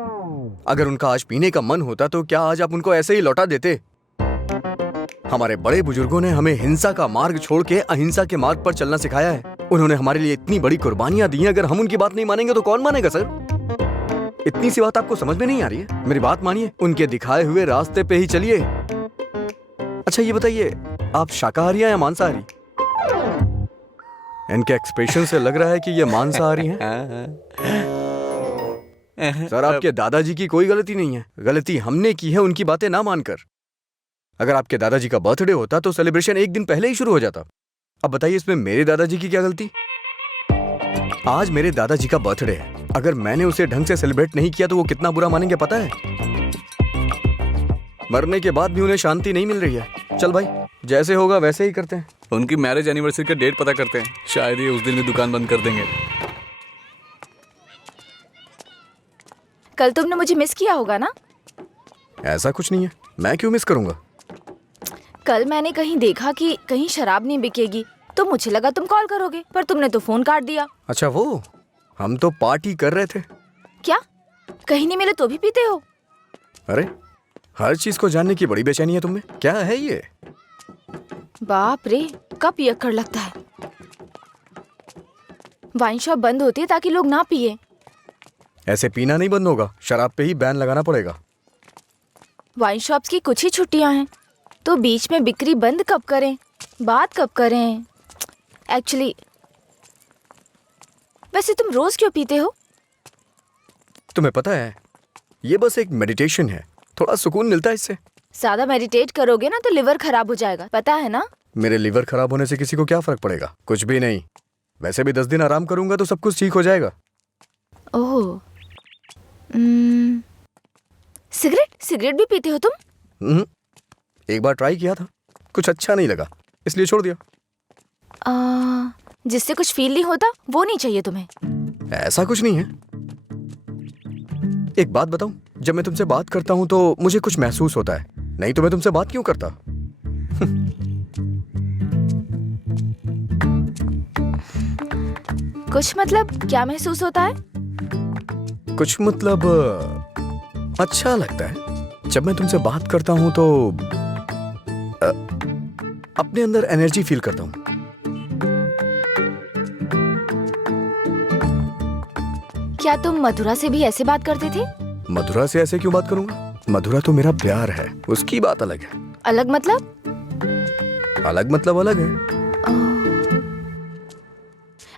अगर उनका आज पीने का मन होता तो क्या आज आप उनको ऐसे ही लौटा देते? हमारे बड़े बुजुर्गों ने हमें हिंसा का मार्ग छोड़ के अहिंसा के मार्ग पर चलना सिखाया है। उन्होंने हमारे लिए इतनी बड़ी कुर्बानियां दी हैं, अगर हम उनकी बात नहीं मानेंगे तो कौन मानेगा सर? इतनी सी बात आपको समझ में नहीं आ रही है? मेरी बात मानिए, उनके दिखाए हुए रास्ते पे ही चलिए। अच्छा ये बताइए, आप शाकाहारी हैं या मांसाहारी? इनके एक्सप्रेशन से लग रहा है कि ये मांसाहारी हैं। सर आपके दादाजी की कोई गलती नहीं है, गलती हमने की है उनकी बातें ना मानकर। अगर आपके दादाजी का बर्थडे होता तो सेलिब्रेशन एक दिन पहले ही शुरू हो जाता। अब बताइए इसमें मेरे दादाजी की क्या गलती? आज मेरे दादाजी का बर्थडे है, अगर मैंने उसे ढंग से सेलिब्रेट नहीं किया तो वो कितना बुरा मानेंगे पता है? मरने के बाद भी उन्हें शांति नहीं मिल रही है। चल भाई, जैसे होगा वैसे ही करते हैं। उनकी मैरिज एनिवर्सरी का डेट पता करते हैं, शायद ये उस दिन भी दुकान बंद कर देंगे। कल तुमने मुझे मिस किया होगा ना? ऐसा कुछ नहीं है, मैं क्यों मिस करूंगा? कल मैंने कहीं देखा कि कहीं शराब नहीं बिकेगी, तो मुझे लगा तुम कॉल करोगे, पर तुमने तो फोन काट दिया। अच्छा वो, हम तो पार्टी कर रहे थे। क्या कहीं नहीं मिले तो भी पीते हो? अरे हर चीज को जानने की बड़ी बेचैनी है तुम्हें। क्या है ये? बाप रे, कब पियक्कड़ लगता है। वाइन शॉप बंद होती है ताकि लोग ना पिए। ऐसे पीना नहीं बंद होगा, शराब पे ही बैन लगाना पड़ेगा। वाइन शॉप्स की कुछ ही छुट्टियां हैं, तो बीच में बिक्री बंद कब करें, बात कब करें? एक्चुअली वैसे तुम रोज क्यों पीते हो? तुम्हें पता है ये बस एक मेडिटेशन है, थोड़ा सुकून मिलता है इससे। ज्यादा मेडिटेट करोगे ना तो लिवर खराब हो जाएगा, पता है ना? मेरे लिवर खराब होने से किसी को क्या फर्क पड़ेगा? कुछ भी नहीं। वैसे भी 10 दिन आराम करूंगा तो सब कुछ ठीक हो जाएगा। ओह, सिगरेट भी पीते हो तुम? एक बार ट्राई किया था, कुछ अच्छा नहीं लगा, इसलिए छोड़ दिया। जिससे कुछ फील नहीं होता वो नहीं चाहिए तुम्हें? ऐसा कुछ नहीं है। एक बात बताऊं, जब मैं तुमसे बात करता हूं तो मुझे कुछ महसूस होता है, नहीं तो मैं तुमसे बात क्यों करता? कुछ मतलब क्या महसूस होता है? कुछ मतलब अच्छा लगता है। जब मैं तुमसे बात करता हूं तो अपने अंदर एनर्जी फील करता हूं। क्या तुम मधुरा से भी ऐसे बात करते थे? मधुरा से ऐसे क्यों बात करूंगा? मधुरा तो मेरा प्यार है, उसकी बात अलग है। अलग मतलब? अलग मतलब अलग है।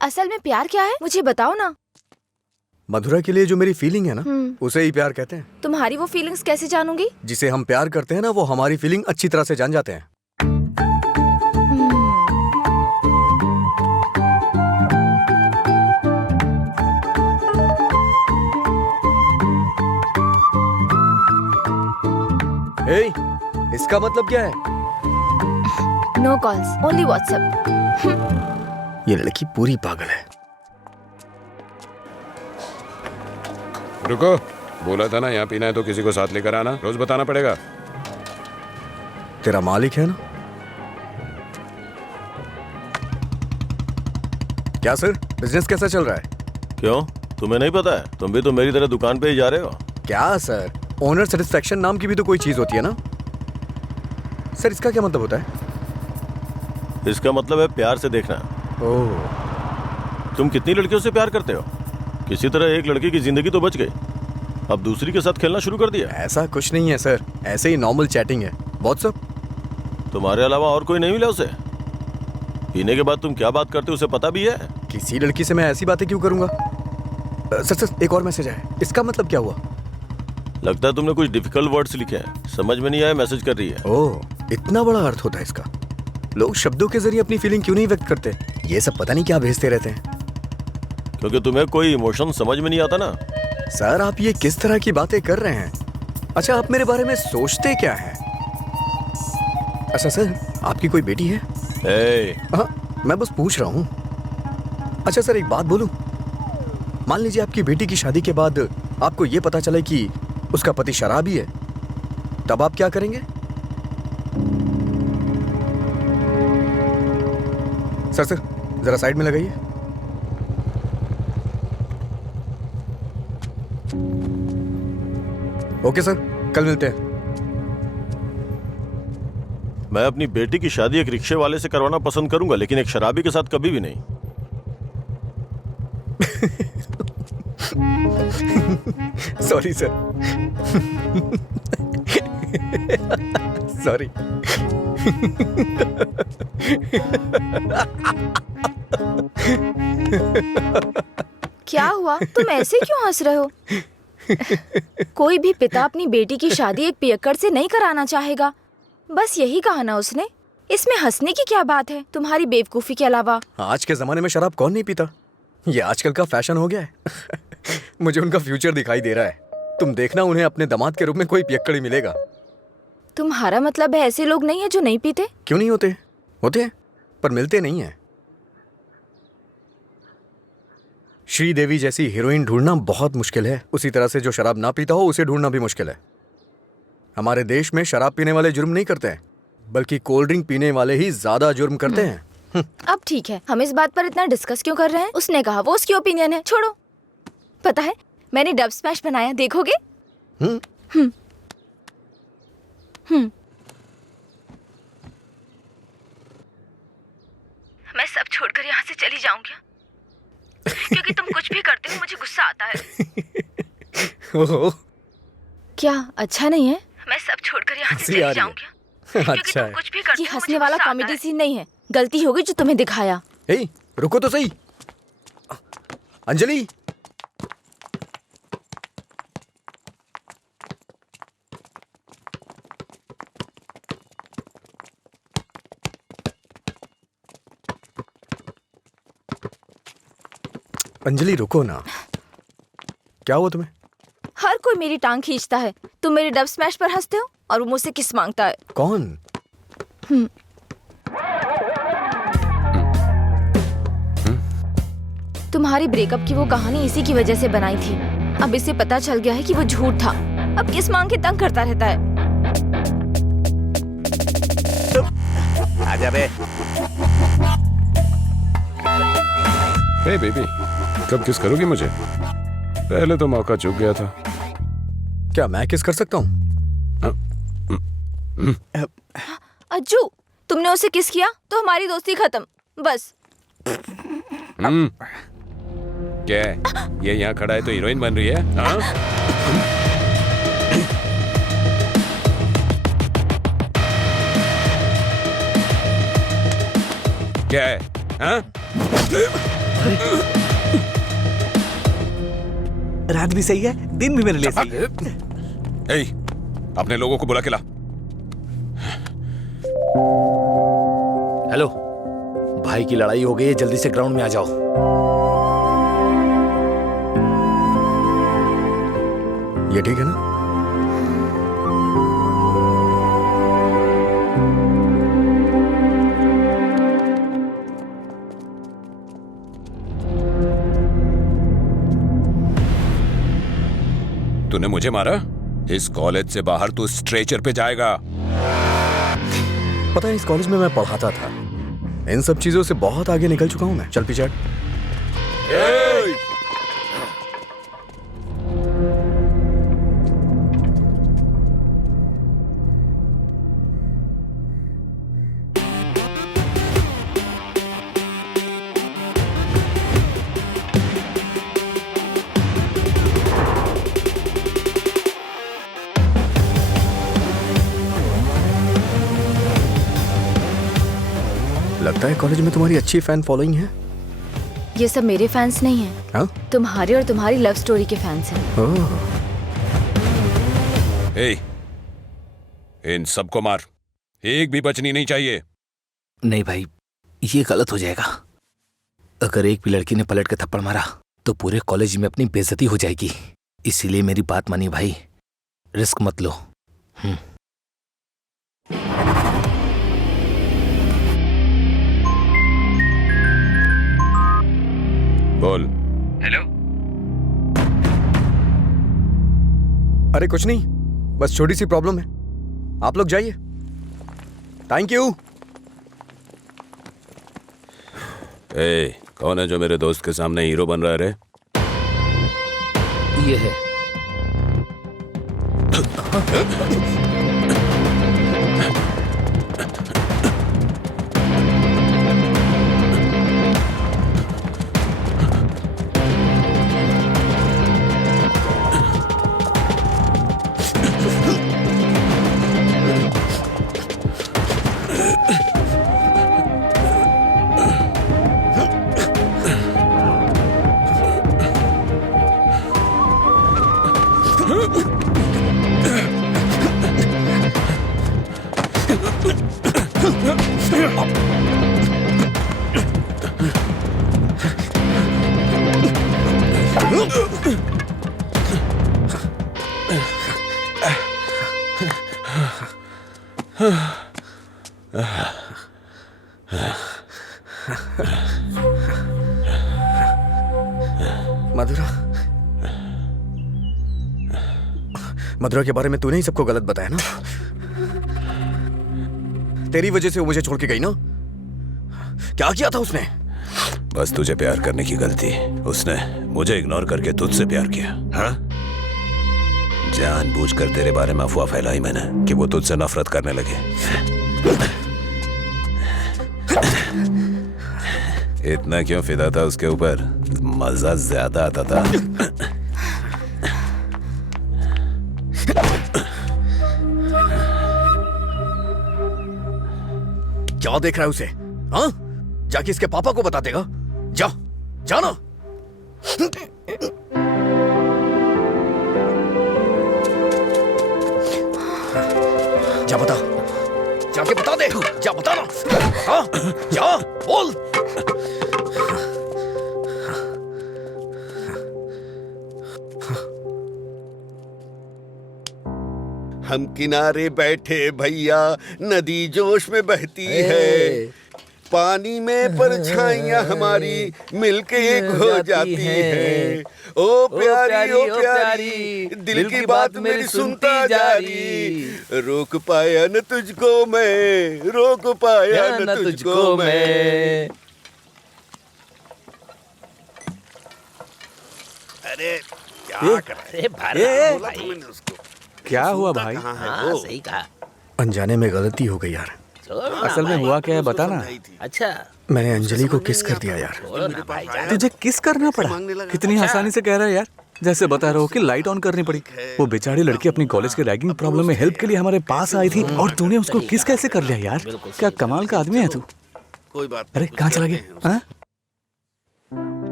असल में प्यार क्या है मुझे बताओ ना। मधुरा के लिए जो मेरी फीलिंग है ना, उसे ही प्यार कहते हैं। तुम्हारी वो फीलिंग्स कैसे जानूंगी? जिसे हम प्यार करते हैं ना, वो हमारी फीलिंग अच्छी तरह से जान जाते हैं। हे, इसका मतलब क्या है? No calls, only WhatsApp. ये लड़की पूरी पागल है। रुको, बोला था ना यहाँ पीना है तो किसी को साथ लेकर आना, रोज बताना पड़ेगा। तेरा मालिक है ना? क्या सर, बिजनेस कैसा चल रहा है? क्यों, तुम्हें नहीं पता है? तुम भी तो मेरी तरह दुकान पे ही जा रहे हो। क्या सर, ओनर सेटिस्फैक्शन नाम की भी तो कोई चीज होती है ना सर? इसका क्या मतलब होता है? इसका मतलब है प्यार से देखना। ओह, तुम कितनी लड़कियों से प्यार करते हो? किसी तरह एक लड़की की जिंदगी तो बच गई। अब दूसरी के साथ खेलना शुरू कर दिया? ऐसा कुछ नहीं है सर, ऐसे ही नॉर्मल चैटिंग है। व्हाट्सअप। तुम्हारे अलावा और कोई नहीं मिला उसे? पीने के बाद तुम क्या बात करते हो उसे पता भी है? किसी लड़की से मैं ऐसी बातें क्यों करूंगा? सर एक और मैसेज है, इसका मतलब क्या हुआ? लगता है तुमने कुछ डिफिकल्ट वर्ड्स लिखे हैं, समझ में नहीं आया, मैसेज कर रही है। ओह, इतना बड़ा अर्थ होता है इसका। लोग शब्दों के जरिए अपनी फीलिंग क्यों नहीं व्यक्त करते? ये सब पता नहीं क्या भेजते रहते हैं। क्योंकि तुम्हें कोई इमोशन समझ में नहीं आता ना। सर आप ये किस तरह की बातें कर रहे हैं? अच्छा आप मेरे बारे में सोचते क्या हैं? अच्छा सर, आपकी कोई बेटी है? हाँ, मैं बस पूछ रहा हूँ। अच्छा सर एक बात बोलूं, मान लीजिए आपकी बेटी की शादी के बाद आपको ये पता चले कि उसका पति शराबी है, तब आप क्या करेंगे? सर जरा साइड में लगाइए। ओके सर, कल मिलते हैं। मैं अपनी बेटी की शादी एक रिक्शे वाले से करवाना पसंद करूंगा, लेकिन एक शराबी के साथ कभी भी नहीं। Sorry sir. सॉरी। क्या हुआ, तुम ऐसे क्यों हंस रहे हो? कोई भी पिता अपनी बेटी की शादी एक पियक्कड़ से नहीं कराना चाहेगा। बस यही कहा ना उसने। इसमें हंसने की क्या बात है तुम्हारी बेवकूफी के अलावा? आज के जमाने में शराब कौन नहीं पीता? ये आजकल का फैशन हो गया है। मुझे उनका फ्यूचर दिखाई दे रहा है। तुम देखना उन्हें अपने दामाद के रूप में कोई पियक्कड़ ही मिलेगा। तुम्हारा मतलब है ऐसे लोग नहीं है जो नहीं पीते? क्यों नहीं होते? होते हैं, पर मिलते नहीं है। श्रीदेवी जैसी हीरोइन ढूंढना बहुत मुश्किल है। उसी तरह से जो शराब ना पीता हो उसे ढूंढना भी मुश्किल है। हमारे देश में शराब पीने वाले जुर्म नहीं करते हैं, बल्कि कोल्ड ड्रिंक पीने वाले ही ज्यादा जुर्म करते हैं। अब ठीक है, हम इस बात पर इतना डिस्कस क्यों कर रहे हैं? उसने कहा, वो उसकी ओपिनियन है, छोड़ो। पता है मैंने डब स्मैश बनाया, देखोगे? मैं सब छोड़कर यहाँ से चली जाऊंगी क्योंकि तुम कुछ भी करते हो मुझे गुस्सा आता है। ओह, क्या अच्छा नहीं है? मैं सब छोड़कर यहाँ से चली जाऊंगी क्योंकि अच्छा तुम कुछ भी करते हो। ये हंसने वाला कॉमेडी सीन नहीं है, गलती होगी जो तुम्हें दिखाया। हे, रुको तो सही। अंजलि, अंजलि रुको ना। क्या हुआ तुम्हें? हर कोई मेरी टांग खींचता है। तुम मेरे डब स्मैश पर हंसते हो और वो मुझसे किस मांगता है। कौन? तुम्हारी ब्रेकअप की वो कहानी इसी की वजह से बनाई थी। अब इसे पता चल गया है कि वो झूठ था। अब किस मांग के तंग करता रहता है। आजा बे। हे बेबी, कब किस करोगी मुझे? पहले तो मौका चूक गया था। क्या मैं किस कर सकता हूँ? अज्जू, तुमने उसे किस किया तो हमारी दोस्ती खत्म, बस। क्या है? ये यहाँ खड़ा है तो हीरोइन बन रही है? हाँ? क्या है? हाँ? रात भी सही है, दिन भी मेरे लिए सही है। ए, अपने लोगों को बुला के ला। हेलो, भाई की लड़ाई हो गई है, जल्दी से ग्राउंड में आ जाओ। ये ठीक है ना? तूने मुझे मारा? इस कॉलेज से बाहर तू स्ट्रेचर पे जाएगा। पता है इस कॉलेज में मैं पढ़ाता था। इन सब चीजों से बहुत आगे निकल चुका हूं मैं। चल पीछे हट। लगता है कॉलेज में तुम्हारी अच्छी फैन फॉलोइंग है। ये सब मेरे फैंस नहीं हैं। हाँ? तुम्हारे और तुम्हारी लव स्टोरी के फैंस हैं। ओह, इन सबको मार, एक भी बचनी नहीं चाहिए। नहीं भाई, ये गलत हो जाएगा। अगर एक भी लड़की ने पलट के थप्पड़ मारा तो पूरे कॉलेज में अपनी बेइज्जती हो जाएगी। इसीलिए मेरी बात मानिए भाई, रिस्क मत लो। बोल। हेलो। अरे कुछ नहीं, बस छोटी सी प्रॉब्लम है। आप लोग जाइए। Thank you. कौन है जो मेरे दोस्त के सामने हीरो बन रहा है रे? ये है। मधुरा के बारे में तूने ही सबको गलत बताया ना। तेरी वजह से वो मुझे छोड़ के गई ना। क्या किया था उसने? बस तुझे प्यार करने की गलती। उसने मुझे इग्नोर करके तुझसे प्यार किया। हाँ? जानबूझकर तेरे बारे में अफवाह फैलाई मैंने कि वो तुझसे नफरत करने लगे। इतना क्यों फिदा था उसके ऊपर? मजा ज्यादा आता था। क्या देख रहा है उसे? हाँ? जाके इसके पापा को बता देगा। जा, जाना। जा बता, जाके बता दे। जा बताना। हाँ? जा, बोल। हम किनारे बैठे भैया, नदी जोश में बहती है, पानी में परछाइयां हमारी मिलके एक हो जाती है। ओ प्यारी ओ प्यारी, दिल की बात मेरी सुनता जा रही। रोक पाया न तुझको मैं, रोक पाया न तुझको मैं। अरे क्या कर रहे? बोला था मैंने उसको। क्या हुआ भाई? हाँ, सही कहा। अनजाने में गलती हो गई यार। असल में हुआ क्या है बता ना। अच्छा, मैंने अंजलि को किस कर दिया यार। तुझे किस करना पड़ा? कितनी आसानी से कह रहा है यार, जैसे बता रहे हो कि लाइट ऑन करनी पड़ी। वो बेचारी लड़की अपनी कॉलेज के रैगिंग प्रॉब्लम में हेल्प के लिए हमारे पास आई थी और तूने उसको किस कैसे कर लिया यार? क्या कमाल का आदमी है तू। कोई बात। अरे कहाँ चला गया? हाँ?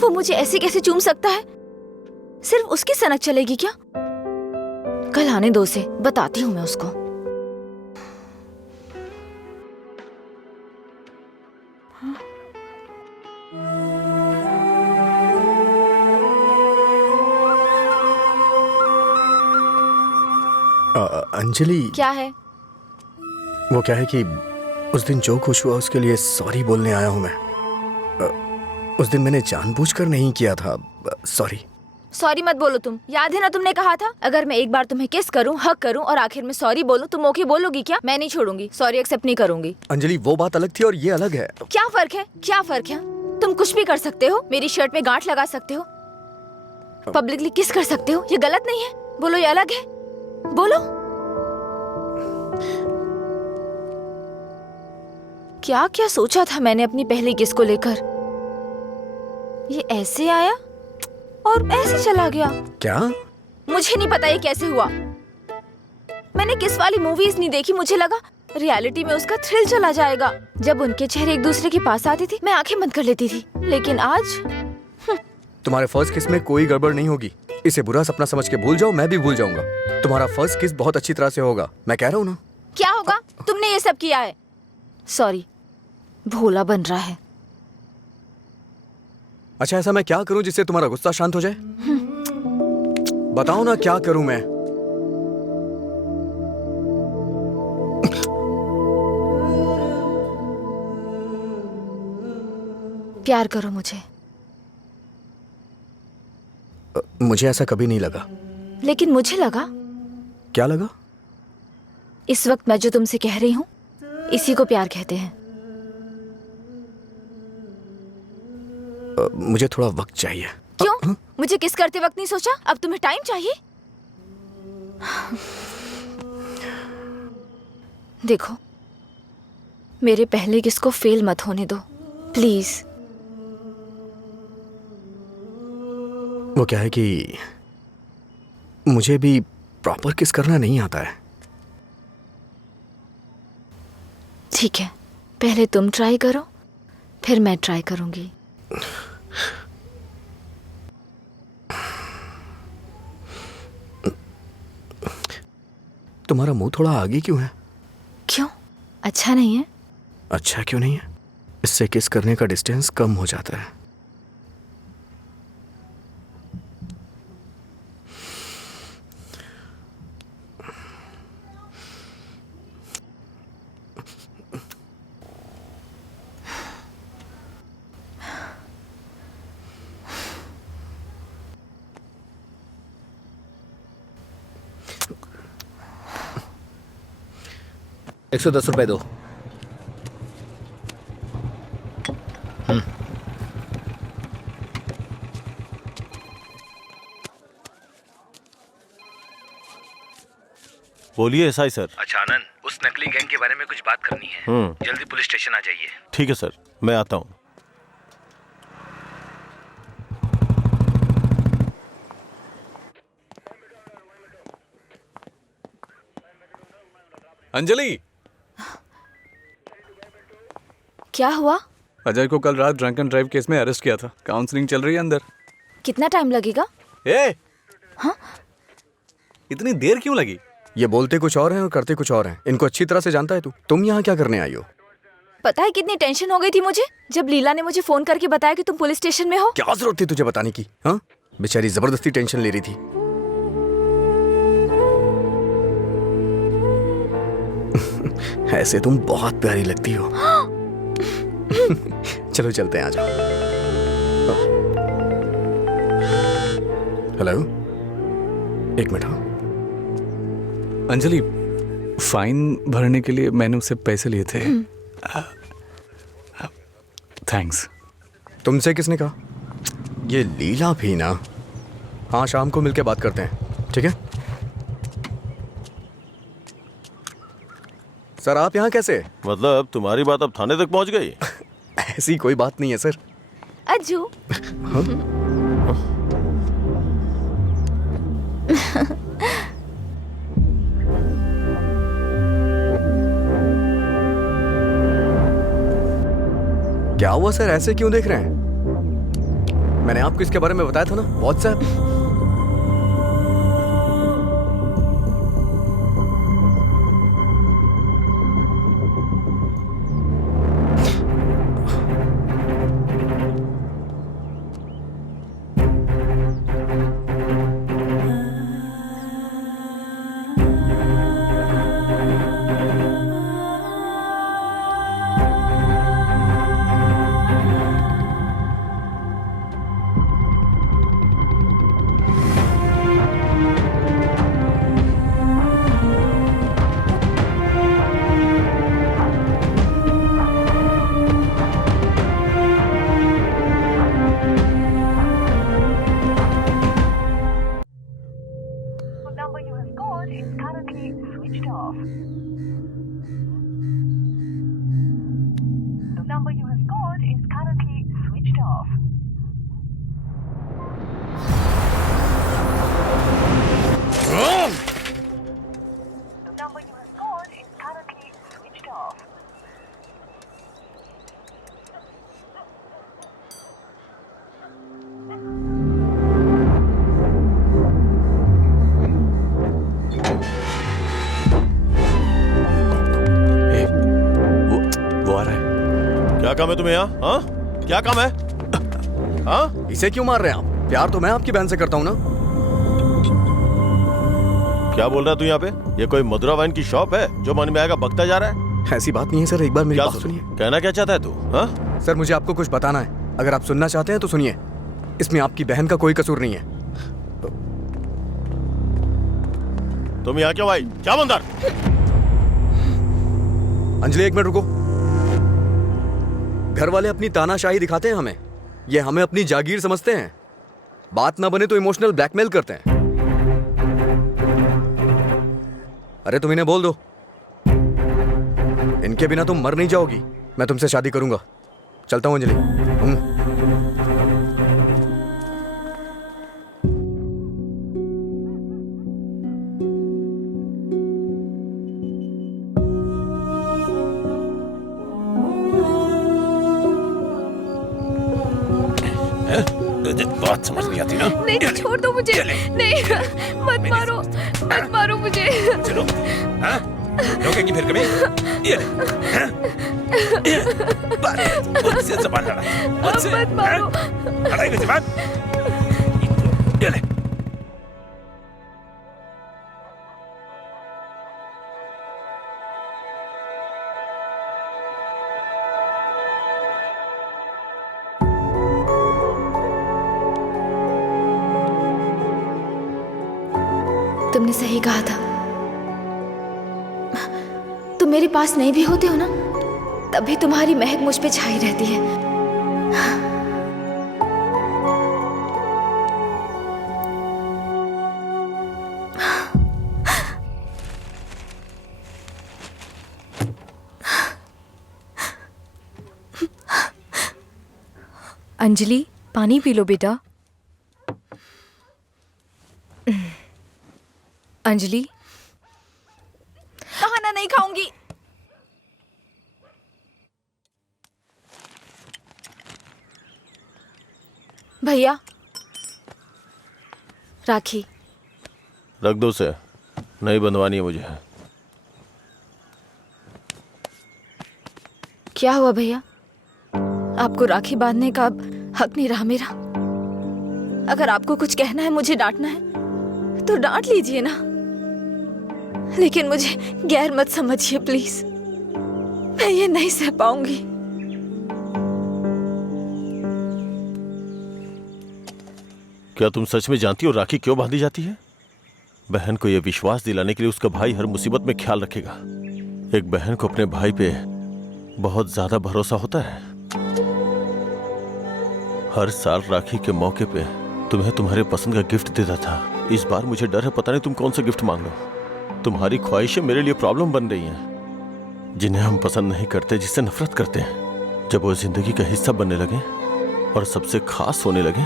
वो मुझे ऐसे कैसे चूम सकता है? सिर्फ उसकी सनक चलेगी क्या? कल आने दो उसे, बताती हूँ मैं उसको। अंजलि, क्या है? वो क्या है कि उस दिन जो कुछ हुआ उसके लिए सॉरी बोलने आया हूँ मैं। उस दिन मैंने जानबूझकर नहीं किया था। सॉरी। सॉरी मत बोलो तुम। याद है ना तुमने कहा था अगर मैं एक बार तुम्हें किस करूं, हक करूं और आखिर में सॉरी बोलूं, तुम ओके बोलोगी क्या? मैं नहीं छोड़ूंगी, सॉरी एक्सेप्ट नहीं करूंगी। अंजलि, वो बात अलग थी और ये अलग है। क्या फर्क है? क्या फर्क है? तुम कुछ भी कर सकते हो, मेरी शर्ट में गांठ लगा सकते हो, पब्लिकली किस कर सकते हो, ये गलत नहीं है? बोलो ये अलग है? बोलो। क्या क्या सोचा था मैंने अपनी पहली किस को लेकर। ये ऐसे आया और ऐसे चला गया। क्या? मुझे नहीं पता ये कैसे हुआ। मैंने किस वाली मूवीज नहीं देखी, मुझे लगा रियलिटी में उसका थ्रिल चला जाएगा। जब उनके चेहरे एक दूसरे के पास आते थे मैं आंखें बंद कर लेती थी, लेकिन आज तुम्हारे फर्स्ट किस में कोई गड़बड़ नहीं होगी। इसे बुरा सपना समझ के भूल जाओ, मैं भी भूल जाऊंगा। तुम्हारा फर्स्ट किस बहुत अच्छी तरह से होगा, मैं कह रहा हूँ ना। क्या होगा? तुमने ये सब किया है। सॉरी, भोला बन रहा है। अच्छा, ऐसा मैं क्या करूं जिससे तुम्हारा गुस्सा शांत हो जाए? बताओ ना क्या करूं मैं। प्यार करो मुझे। मुझे ऐसा कभी नहीं लगा। लेकिन मुझे लगा। क्या लगा? इस वक्त मैं जो तुमसे कह रही हूँ इसी को प्यार कहते हैं। मुझे थोड़ा वक्त चाहिए। क्यों? मुझे किस करते वक्त नहीं सोचा? अब तुम्हें टाइम चाहिए? देखो, मेरे पहले किस को फेल मत होने दो प्लीज। वो क्या है कि मुझे भी प्रॉपर किस करना नहीं आता है। ठीक है, पहले तुम ट्राई करो, फिर मैं ट्राई करूंगी। तुम्हारा मुंह थोड़ा आगे क्यों है? क्यों? अच्छा नहीं है? अच्छा क्यों नहीं है? इससे किस करने का डिस्टेंस कम हो जाता है। ₹110 दो। बोलिए एसआई सर। अच्छा आनंद, उस नकली गैंग के बारे में कुछ बात करनी है। जल्दी पुलिस स्टेशन आ जाइए। ठीक है सर, मैं आता हूँ। अंजलि, क्या हुआ? अजय को कल रात ड्रंक एंड ड्राइव केस में अरेस्ट किया था। काउंसलिंग चल रही है अंदर। कितना टाइम लगेगा? हाँ? इतनी देर क्यों लगी? ये बोलते कुछ और हैं और करते कुछ और हैं। इनको अच्छी तरह से जानता है तू। तुम यहाँ क्या करने आई हो? पता है कितनी टेंशन हो गई थी मुझे जब लीला ने मुझे फोन करके बताया कि तुम पुलिस स्टेशन में हो। क्या जरूरत थी तुझे बताने की? हाँ, बेचारी जबरदस्ती टेंशन ले रही थी। ऐसे तुम बहुत प्यारी लगती हो। चलो चलते हैं, आ जाओ। हेलो, एक मिनट। हाँ अंजलि, फाइन भरने के लिए मैंने उससे पैसे लिए थे। थैंक्स। तुमसे किसने कहा? ये लीला भी ना। हाँ, शाम को मिलके बात करते हैं, ठीक है? सर, आप यहाँ कैसे? मतलब तुम्हारी बात अब थाने तक पहुंच गई? ऐसी कोई बात नहीं है सर। अज्जू। क्या हुआ सर, ऐसे क्यों देख रहे हैं? मैंने आपको इसके बारे में बताया था ना, व्हाट्सएप। काम है तुम्हें यहाँ? हाँ, क्या काम है? हाँ, इसे क्यों मार रहे हैं आप? प्यार तो मैं आपकी बहन से करता हूँ ना। क्या बोल रहा है तू यहाँ पे? ये कोई मधुरा वाइन की शॉप है जो मन में आएगा बकता जा रहा है? ऐसी बात नहीं है सर, एक बार मेरी क्या बात सुनिए। कहना क्या चाहता है तू? हाँ? सर मुझे आपको कुछ बताना है, अगर आप सुनना चाहते हैं तो सुनिए। इसमें आपकी बहन का कोई कसूर नहीं है। तुम यहाँ क्यों आई? क्या अंदर? अंजलि एक मिनट रुको। घर वाले अपनी तानाशाही दिखाते हैं हमें, ये हमें अपनी जागीर समझते हैं। बात ना बने तो इमोशनल ब्लैकमेल करते हैं। अरे तुम इन्हें बोल दो, इनके बिना तुम मर नहीं जाओगी। मैं तुमसे शादी करूंगा। चलता हूं अंजलि। बात समझ नहीं आती ना? नहीं, छोड़ दो मुझे। नहीं, मत मारो मुझे। चलो, हाँ? रोकेगी फिर कभी? ये ले, हाँ? मुझसे ज़बान लड़ा, मुझसे, मत मारो। हाँ? लड़ाई में ज़बान? ये ले। तुमने सही कहा था। तुम मेरे पास नहीं भी होते हो ना, तब भी तुम्हारी महक मुझ पे छाई रहती है। अंजलि, पानी पी लो बेटा। अंजलि, खाना नहीं खाऊंगी। भैया, राखी रख दो उसे, नहीं बंधवानी है मुझे। क्या हुआ भैया? आपको राखी बांधने का अब हक नहीं रहा मेरा? अगर आपको कुछ कहना है, मुझे डांटना है तो डांट लीजिए ना, लेकिन मुझे गैर मत समझिए प्लीज। मैं ये नहीं सह पाऊंगी। क्या तुम सच में जानती हो राखी क्यों बांधी जाती है? बहन को यह विश्वास दिलाने के लिए उसका भाई हर मुसीबत में ख्याल रखेगा। एक बहन को अपने भाई पे बहुत ज्यादा भरोसा होता है। हर साल राखी के मौके पे तुम्हें तुम्हारे पसंद का गिफ्ट देता था। इस बार मुझे डर है, पता नहीं तुम कौन सा गिफ्ट मांग लो। तुम्हारी ख्वाहिशें मेरे लिए प्रॉब्लम बन रही हैं, जिन्हें हम पसंद नहीं करते, जिससे नफरत करते हैं। जब वो जिंदगी का हिस्सा बनने लगे और सबसे खास होने लगे,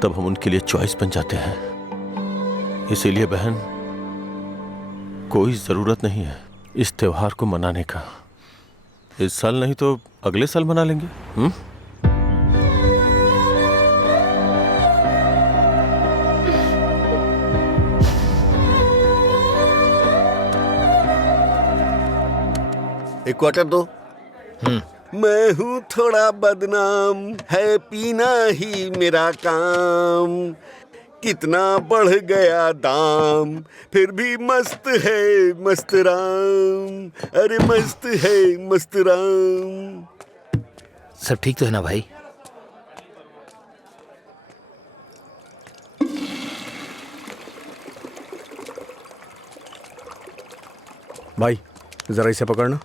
तब हम उनके लिए चॉइस बन जाते हैं। इसीलिए बहन, कोई जरूरत नहीं है इस त्योहार को मनाने का। इस साल नहीं तो अगले साल मना लेंगे। एक क्वार्टर दो। मैं हूँ थोड़ा बदनाम, है पीना ही मेरा काम। कितना बढ़ गया दाम, फिर भी मस्त है मस्त राम। अरे मस्त है मस्त राम। सब ठीक तो है ना भाई? भाई जरा इसे पकड़ना।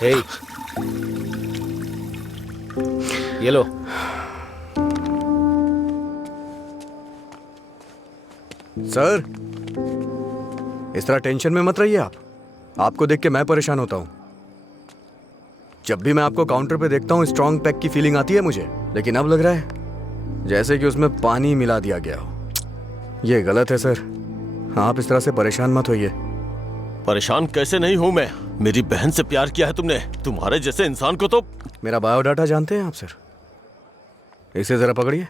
हे, ये लो। सर, इस तरह टेंशन में मत रहिए आप। आपको देख के मैं परेशान होता हूं। जब भी मैं आपको काउंटर पे देखता हूँ, स्ट्रॉन्ग पैक की फीलिंग आती है मुझे, लेकिन अब लग रहा है जैसे कि उसमें पानी मिला दिया गया हो। ये गलत है सर, आप इस तरह से परेशान मत होइए। परेशान कैसे नहीं हूं मैं? मेरी बहन से प्यार किया है तुमने। तुम्हारे जैसे इंसान को तो। मेरा बायोडाटा जानते हैं आप सर? इसे जरा पकड़िए।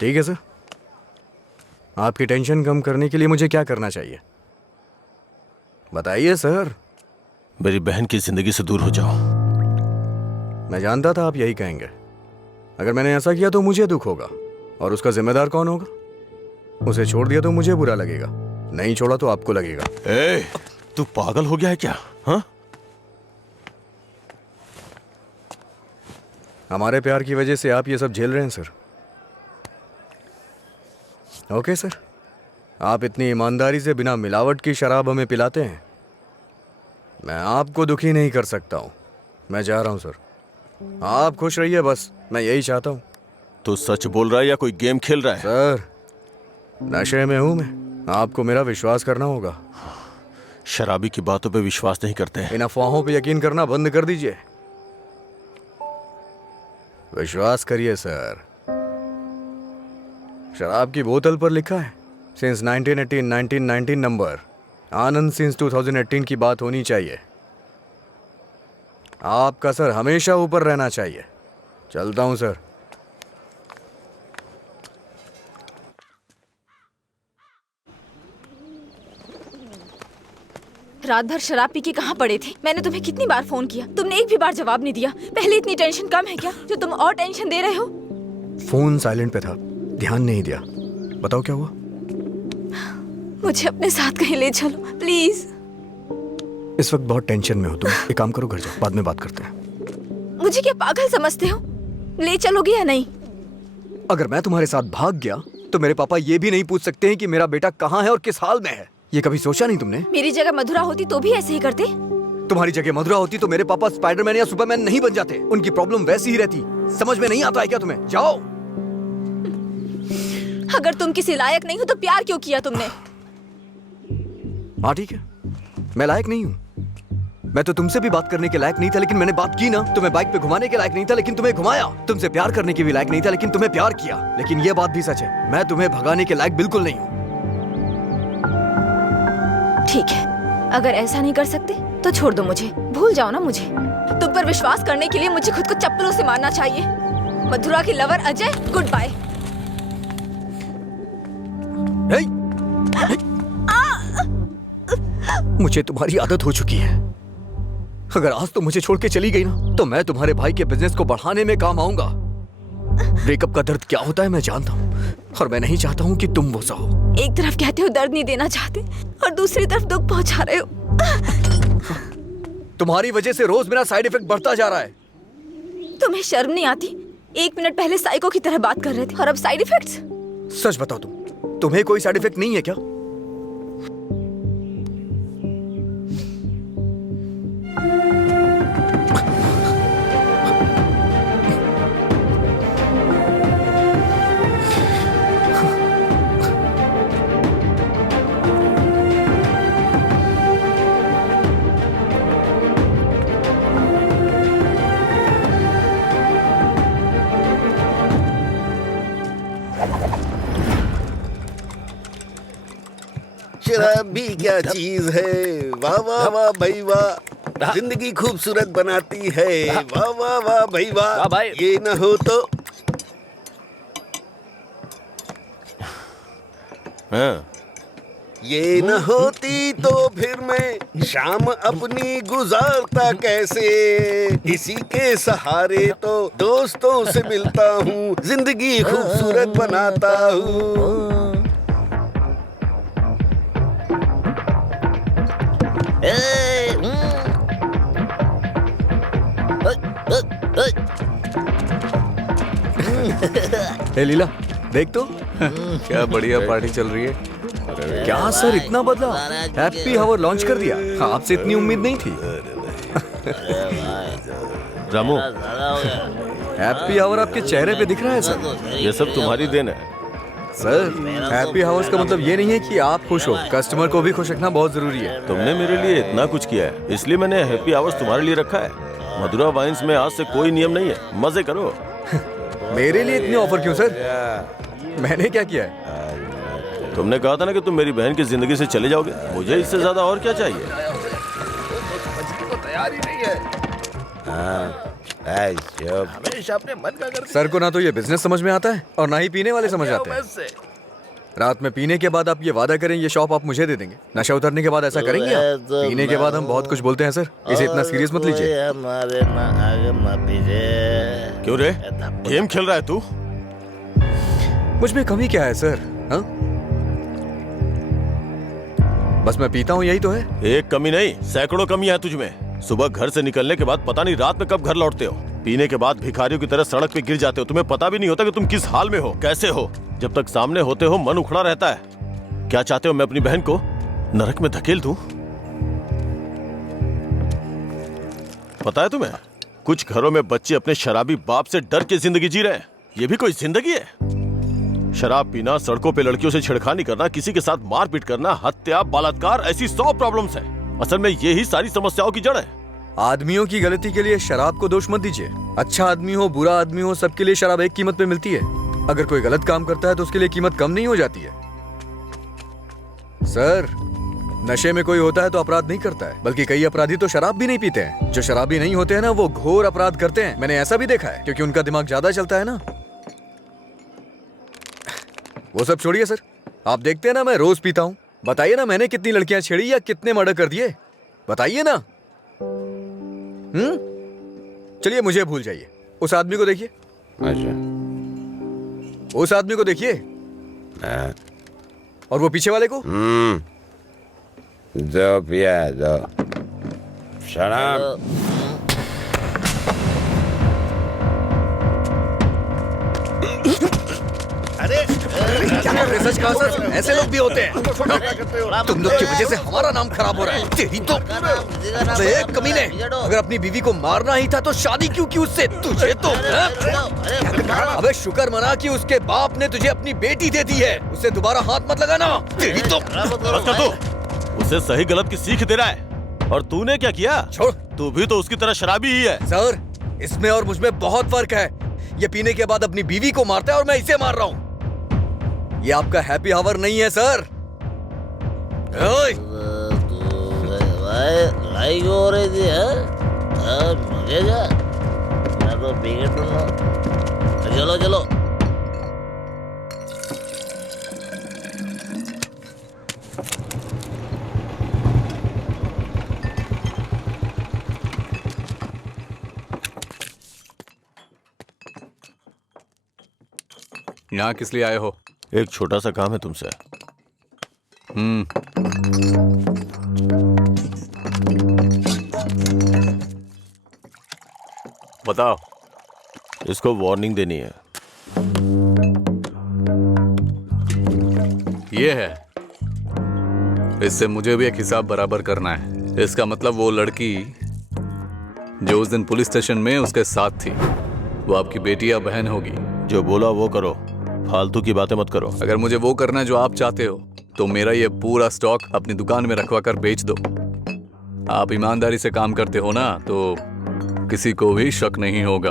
ठीक है सर, आपकी टेंशन कम करने के लिए मुझे क्या करना चाहिए बताइए सर। मेरी बहन की जिंदगी से दूर हो जाओ। मैं जानता था आप यही कहेंगे। अगर मैंने ऐसा किया तो मुझे दुख होगा, और उसका जिम्मेदार कौन होगा? उसे छोड़ दिया तो मुझे बुरा लगेगा, नहीं छोड़ा तो आपको लगेगा। ए, तू पागल हो गया है क्या? हाँ? हमारे प्यार की वजह से आप ये सब झेल रहे हैं सर। ओके सर, आप इतनी ईमानदारी से बिना मिलावट की शराब हमें पिलाते हैं, मैं आपको दुखी नहीं कर सकता हूं। मैं जा रहा हूं सर, आप खुश रहिए बस, मैं यही चाहता हूं। तू सच बोल रहा है या कोई गेम खेल रहा है? सर, नशे में हूं मैं, आपको मेरा विश्वास करना होगा। शराबी की बातों पे विश्वास नहीं करते हैं। इन अफवाहों पे यकीन करना बंद कर दीजिए, विश्वास करिए सर। शराब की बोतल पर लिखा है सिंस 1918 नंबर, आनंद सिंस 2018 की बात होनी चाहिए। आपका सर हमेशा ऊपर रहना चाहिए। चलता हूं सर। रात भर शराब पी के कहाँ पड़े थे? मैंने तुम्हें कितनी बार फोन किया, तुमने एक भी बार जवाब नहीं दिया। पहले इतनी टेंशन कम है क्या जो तुम और टेंशन दे रहे हो? फोन साइलेंट पे था, ध्यान नहीं दिया। बताओ क्या हुआ? मुझे अपने साथ कहीं ले चलो प्लीज। इस वक्त बहुत टेंशन में हो तुम, एक काम करो, घर जाओ, बाद में बात करते हैं। मुझे क्या पागल समझते हो? ले चलोगे या नहीं? अगर मैं तुम्हारे साथ भाग गया तो मेरे पापा ये भी नहीं पूछ सकते हैं कि मेरा बेटा कहाँ है और किस हाल में है। ये कभी सोचा नहीं तुमने? मेरी जगह मधुरा होती तो भी ऐसे ही करते। तुम्हारी जगह मधुरा होती तो मेरे पापा स्पाइडरमैन या सुपरमैन नहीं बन जाते। उनकी प्रॉब्लम वैसी ही रहती। समझ में नहीं आता है क्या तुम्हें? जाओ। अगर तुम किसी लायक नहीं हो तो प्यार क्यों किया तुमने? हाँ ठीक है, मैं लायक नहीं हूँ। मैं तो तुमसे भी बात करने के लायक नहीं था, लेकिन मैंने बात की ना। तुम्हें बाइक पे घुमाने के लायक नहीं था, लेकिन तुम्हें घुमाया। तुमसे प्यार करने के भी लायक नहीं था, लेकिन तुम्हें प्यार किया। लेकिन ये बात भी सच है, मैं तुम्हें भगाने के लायक बिल्कुल नहीं हूँ। ठीक है, अगर ऐसा नहीं कर सकते तो छोड़ दो मुझे, भूल जाओ ना मुझे। तुम पर विश्वास करने के लिए मुझे खुद को चप्पलों से मारना चाहिए। मधुरा की लवर अजय, गुड बाय। मुझे तुम्हारी आदत हो चुकी है। अगर आज तो मुझे छोड़ के चली गई ना, तो मैं तुम्हारे भाई के बिजनेस को बढ़ाने में काम आऊंगा। ब्रेकअप का दर्द क्या होता है मैं जानता हूँ, और मैं नहीं चाहता हूँ कि तुम वो सहो। एक तरफ कहते हो दर्द नहीं देना चाहते और दूसरी तरफ दुख पहुंचा रहे हो। तुम्हारी वजह से रोज मेरा साइड इफेक्ट बढ़ता जा रहा है। तुम्हें शर्म नहीं आती? 1 मिनट पहले साइको की तरह बात कर रहे थे और अब साइड इफेक्ट्स। सच बताओ, तुम्हें कोई साइड इफेक्ट नहीं है क्या? शराब भी क्या चीज है। वाह वाह वाह भाई वाह, जिंदगी खूबसूरत बनाती है। वाह वाह वाह भाई वाह, ये न हो तो। हाँ। ये न होती तो फिर मैं शाम अपनी गुजारता कैसे। इसी के सहारे तो दोस्तों से मिलता हूँ, जिंदगी खूबसूरत बनाता हूँ। हे लीला, देख तो क्या बढ़िया पार्टी चल रही है। क्या सर इतना बदला? हैप्पी आवर लॉन्च कर दिया। आपसे इतनी उम्मीद नहीं थी। रामू, हैप्पी आवर आपके चेहरे पे दिख रहा है सर। ये सब तुम्हारी देन है सर। हैप्पी आवर्स का मतलब ये नहीं है कि आप खुश हो, कस्टमर को भी खुश रखना बहुत जरूरी है। तुमने मेरे लिए इतना कुछ किया है, इसलिए मैंने हैप्पी आवर्स तुम्हारे लिए रखा है। मधुरा वाइन्स में आज से कोई नियम नहीं है, मजे करो। मेरे लिए इतने ऑफर क्यों सर? मैंने क्या किया है? तुमने कहा था ना कि तुम मेरी बहन की जिंदगी से चले जाओगे। मुझे इससे ज्यादा और क्या चाहिए? तैयार ही नहीं है। हमेशा अपने मन का करती सर को ना तो ये बिजनेस समझ में आता है और ना ही पीने वाले समझ आते हैं। रात में पीने के बाद आप ये वादा करें ये शॉप आप मुझे दे देंगे। नशा उतरने के बाद ऐसा करेंगे आप? पीने के बाद हम बहुत कुछ बोलते हैं सर, इसे इतना सीरियस मत लीजिए। हमारे ना आगे ना पीछे। क्यों रे, गेम खेल रहा है तू? मुझ में कमी क्या है सर? हाँ, बस मैं पीता हूँ, यही तो है। एक कमी नहीं, सैकड़ों कमियां हैं तुझ में। सुबह घर से निकलने के बाद पता नहीं रात में कब घर लौटते हो। पीने के बाद भिखारियों की तरह सड़क पे गिर जाते हो। तुम्हें पता भी नहीं होता कि तुम किस हाल में हो, कैसे हो। जब तक सामने होते हो मन उखड़ा रहता है। क्या चाहते हो मैं अपनी बहन को नरक में धकेल दूं? पता है तुम्हें, कुछ घरों में बच्चे अपने शराबी बाप से डर के जिंदगी जी रहे हैं। ये भी कोई जिंदगी है? शराब पीना, सड़कों पे लड़कियों से छेड़खानी करना, किसी के साथ मारपीट करना, हत्या, बलात्कार, ऐसी 100 प्रॉब्लम्स हैं। असल में यही सारी समस्याओं की जड़ है। आदमियों की गलती के लिए शराब को दोष मत दीजिए। अच्छा आदमी हो, बुरा आदमी हो, सबके लिए शराब एक कीमत पे मिलती है। अगर कोई गलत काम करता है तो उसके लिए कीमत कम नहीं हो जाती है। सर, नशे में कोई होता है तो अपराध नहीं करता है, बल्कि कई अपराधी तो शराब भी नहीं पीते हैं। जो शराबी नहीं होते हैं ना, वो घोर अपराध करते हैं। मैंने ऐसा भी देखा है, क्योंकि उनका दिमाग ज्यादा चलता है ना। वो सब छोड़िए सर, आप देखते हैं ना मैं रोज पीता हूँ। बताइए ना मैंने कितनी लड़कियां छेड़ी या कितने मर्डर कर दिए, बताइए ना। चलिए मुझे भूल जाइए, उस आदमी को देखिए। अच्छा, उस आदमी को देखिए और वो पीछे वाले को। दो पिया दो शराब। क्या कर रहे सच कहा सर, ऐसे लोग भी होते हैं। तुम लोग की वजह से हमारा नाम खराब हो रहा है। तेरी तो कमीने, अगर अपनी बीवी को मारना ही था तो शादी क्यों की उससे? तुझे तो अबे शुक्र मना कि उसके बाप ने तुझे अपनी बेटी दे दी है। उससे दोबारा हाथ मत लगाना। तेरी तो उसे सही गलत की सीख दे रहा है। और तूने क्या किया? छोड़, तू भी तो उसकी तरह शराबी ही है। सर, इसमें और मुझ में बहुत फर्क है। ये पीने के बाद अपनी बीवी को मारता है और मैं इसे मार रहा हूँ। ये आपका हैप्पी आवर नहीं है सर। लड़ाई हो रही थी मुझे जा, मैं तो पी के टूटा। चलो चलो। यहाँ किस लिए आए हो? एक छोटा सा काम है तुमसे। बताओ। इसको वार्निंग देनी है। ये है, इससे मुझे भी एक हिसाब बराबर करना है। इसका मतलब वो लड़की जो उस दिन पुलिस स्टेशन में उसके साथ थी, वो आपकी बेटी या बहन होगी। जो बोला वो करो, फालतू की बातें मत करो। अगर मुझे वो करना है जो आप चाहते हो तो मेरा ये पूरा स्टॉक अपनी दुकान में रखवा कर बेच दो। आप ईमानदारी से काम करते हो ना, तो किसी को भी शक नहीं होगा।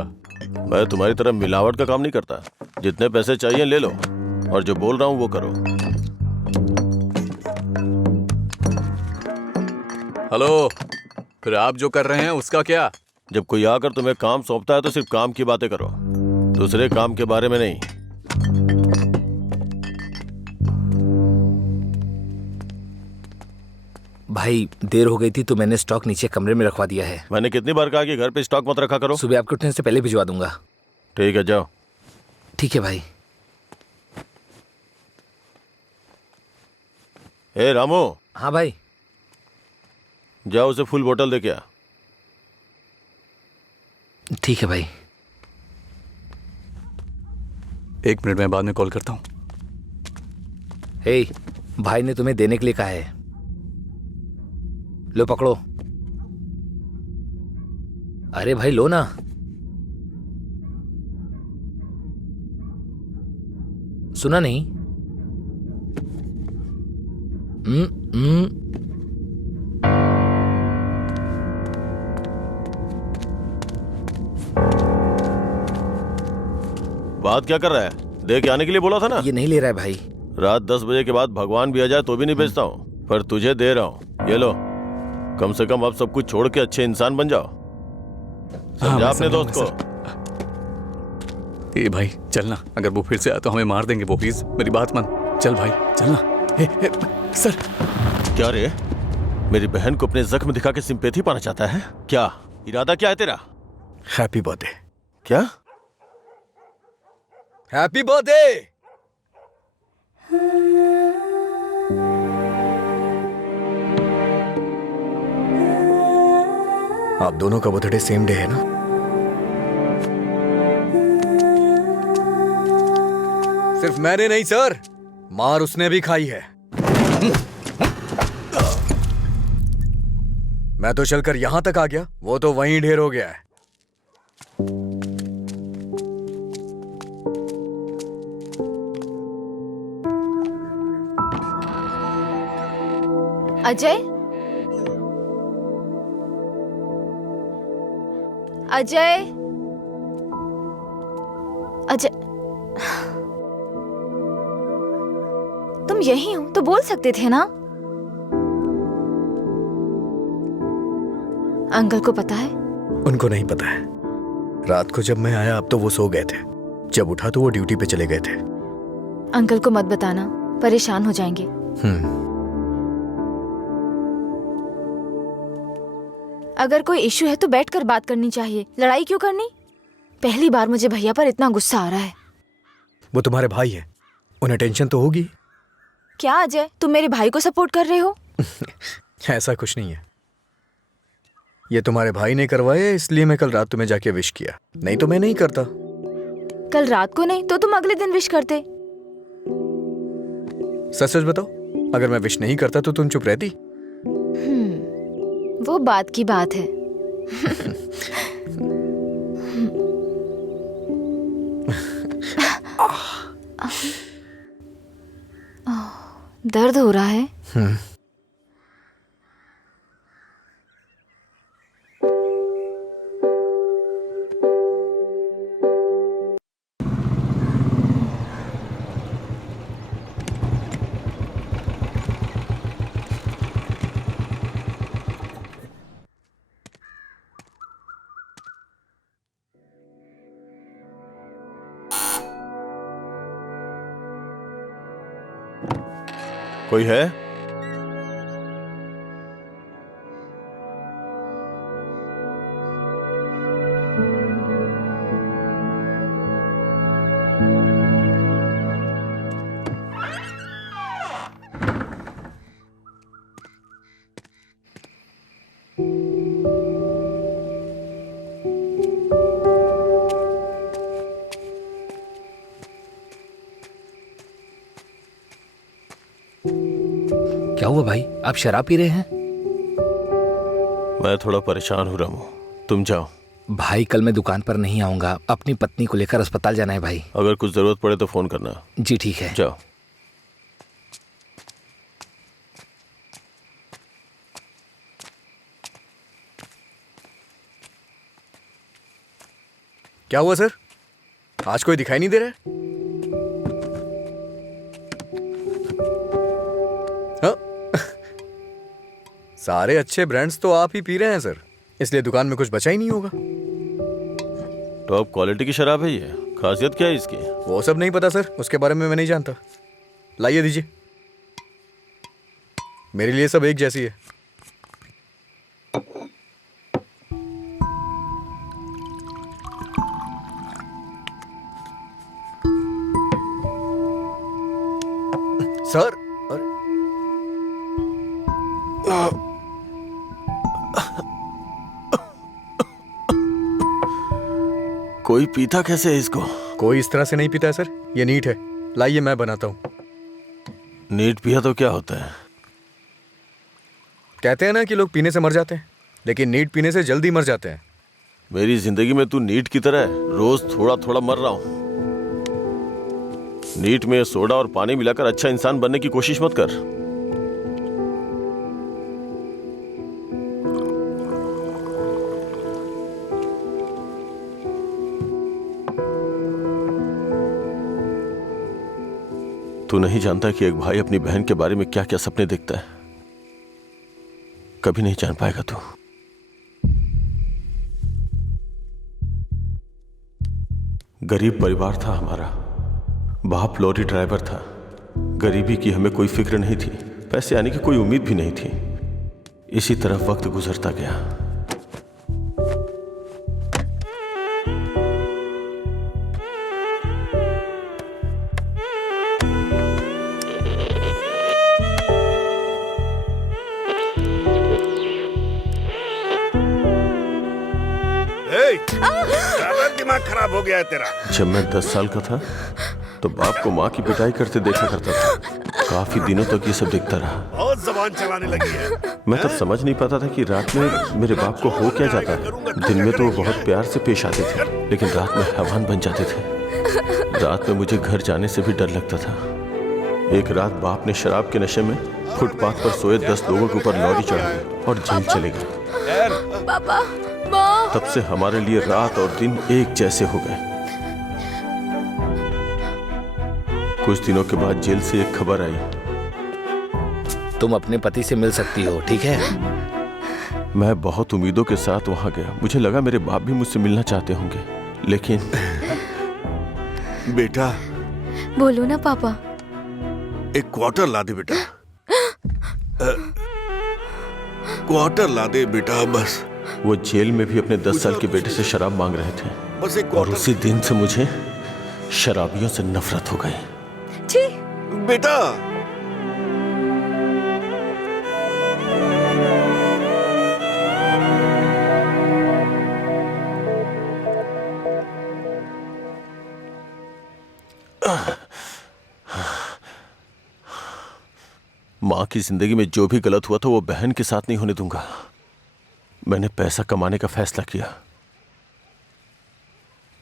मैं तुम्हारी तरह मिलावट का काम नहीं करता। जितने पैसे चाहिए ले लो, और जो बोल रहा हूँ वो करो। हेलो, फिर आप जो कर रहे हैं उसका क्या? जब कोई आकर तुम्हें काम सौंपता है तो सिर्फ काम की बातें करो, दूसरे काम के बारे में नहीं। भाई देर हो गई थी तो मैंने स्टॉक नीचे कमरे में रखवा दिया है। मैंने कितनी बार कहा कि घर पे स्टॉक मत रखा करो। सुबह आपके उठने से पहले भिजवा दूंगा। ठीक है, जाओ। ठीक है भाई। ए रामू। हाँ भाई। जाओ उसे फुल बोतल दे के आ। ठीक है भाई। 1 मिनट में बाद में कॉल करता हूँ। हे, भाई ने तुम्हें देने के लिए कहा है। लो पकड़ो। अरे भाई लो ना। सुना नहीं? बात क्या कर रहा है? दे के आने के लिए बोला था ना। ये नहीं ले रहा है भाई। रात 10 बजे के बाद भगवान भी आ जाए तो भी नहीं बेचता हूँ, पर तुझे दे रहा हूँ। ये लो। कम से कम आप सब कुछ छोड़ के अच्छे इंसान बन जाओ। समझा अपने दोस्त को। ए भाई चलना, अगर वो फिर से आया तो हमें मार देंगे वो, प्लीज मेरी बात मान। चल भाई चलना। सर क्या रे, मेरी बहन को अपने जख्म दिखा के सिंपैथी पाना चाहता है क्या? इरादा क्या है तेरा? Happy birthday. क्या? Happy birthday. आप दोनों का बर्थडे सेम डे है ना? सिर्फ मैंने नहीं सर, मार उसने भी खाई है। मैं तो चलकर यहां तक आ गया, वो तो वहीं ढेर हो गया है। अजय, अजय, अजय, तुम यही हो तो बोल सकते थे ना? अंकल को पता है? उनको नहीं पता है। रात को जब मैं आया अब तो वो सो गए थे, जब उठा तो वो ड्यूटी पे चले गए थे। अंकल को मत बताना, परेशान हो जाएंगे। अगर कोई इशू है तो बैठकर बात करनी चाहिए, लड़ाई क्यों करनी? पहली बार मुझे भैया पर इतना गुस्सा आ रहा है। वो तुम्हारे भाई है, उन्हें टेंशन तो होगी। क्या अजय, तुम मेरे भाई को सपोर्ट कर रहे हो? ऐसा कुछ नहीं है, ये तुम्हारे भाई ने करवाया इसलिए मैं कल रात तुम्हें जाके विश किया, नहीं तो मैं नहीं करता। कल रात को नहीं तो तुम अगले दिन विश करते। सच सच बताओ, अगर मैं विश नहीं करता तो तुम चुप रहती? वो बात की बात है। दर्द हो रहा है? कोई है? क्या हुआ भाई, आप शराब पी रहे हैं? मैं थोड़ा परेशान हो रहा हूँ, तुम जाओ। भाई कल मैं दुकान पर नहीं आऊंगा, अपनी पत्नी को लेकर अस्पताल जाना है भाई। अगर कुछ जरूरत पड़े तो फोन करना। जी ठीक है। जाओ। क्या हुआ सर, आज कोई दिखाई नहीं दे रहा है? सारे अच्छे ब्रांड्स तो आप ही पी रहे हैं सर, इसलिए दुकान में कुछ बचा ही नहीं होगा। टॉप क्वालिटी की शराब है ये, खासियत क्या है इसकी? वो सब नहीं पता सर, उसके बारे में मैं नहीं जानता। लाइए दीजिए, मेरे लिए सब एक जैसी है। सर कोई पीता कैसे है इसको? कोई इस तरह से नहीं पीता है सर, ये नीट है। लाइए मैं बनाता हूं। नीट पिया तो क्या होता है? कहते हैं ना कि लोग पीने से मर जाते हैं, लेकिन नीट पीने से जल्दी मर जाते हैं। मेरी जिंदगी में तू नीट की तरह है, रोज थोड़ा थोड़ा मर रहा हूं। नीट में सोडा और पानी मिलाकर अच्छा इंसान बनने की कोशिश मत कर। तू नहीं जानता कि एक भाई अपनी बहन के बारे में क्या क्या सपने देखता है। कभी नहीं जान पाएगा तू। गरीब परिवार था हमारा, बाप लॉरी ड्राइवर था। गरीबी की हमें कोई फिक्र नहीं थी, पैसे आने की कोई उम्मीद भी नहीं थी। इसी तरह वक्त गुजरता गया। दिमाग खराब हो गया है तेरा। जब मैं 10 साल का था तो बाप को माँ की पिटाई करते देखा करता था। काफी दिनों तक ये सब देखता रहा। बहुत जबान चलाने लगी है। मैं तब समझ नहीं पाता था कि रात में मेरे बाप को हो क्या जाता है। दिन में तो वो बहुत प्यार से पेश आते थे, लेकिन रात में हैवान बन जाते थे। रात में मुझे घर जाने से भी डर लगता था। एक रात बाप ने शराब के नशे में फुटपाथ पर सोए 10 लोगों के ऊपर लॉरी चढ़ाई और जेल चले गए। पापा, तब से हमारे लिए रात और दिन एक जैसे हो गए। कुछ दिनों के बाद जेल से एक खबर आई, तुम अपने पति से मिल सकती हो, ठीक है? मैं बहुत उम्मीदों के साथ वहां गया। मुझे लगा मेरे बाप भी मुझसे मिलना चाहते होंगे, लेकिन बेटा। बोलो ना पापा। एक क्वार्टर ला दे बेटा। क्वार्टर ला दे बेटा बस। वो जेल में भी अपने 10 साल के बेटे से शराब मांग रहे थे, बस एक और उसी दिन से मुझे शराबियों से नफरत हो गई। छी! बेटा। माँ की जिंदगी में जो भी गलत हुआ था वो बहन के साथ नहीं होने दूंगा। मैंने पैसा कमाने का फैसला किया,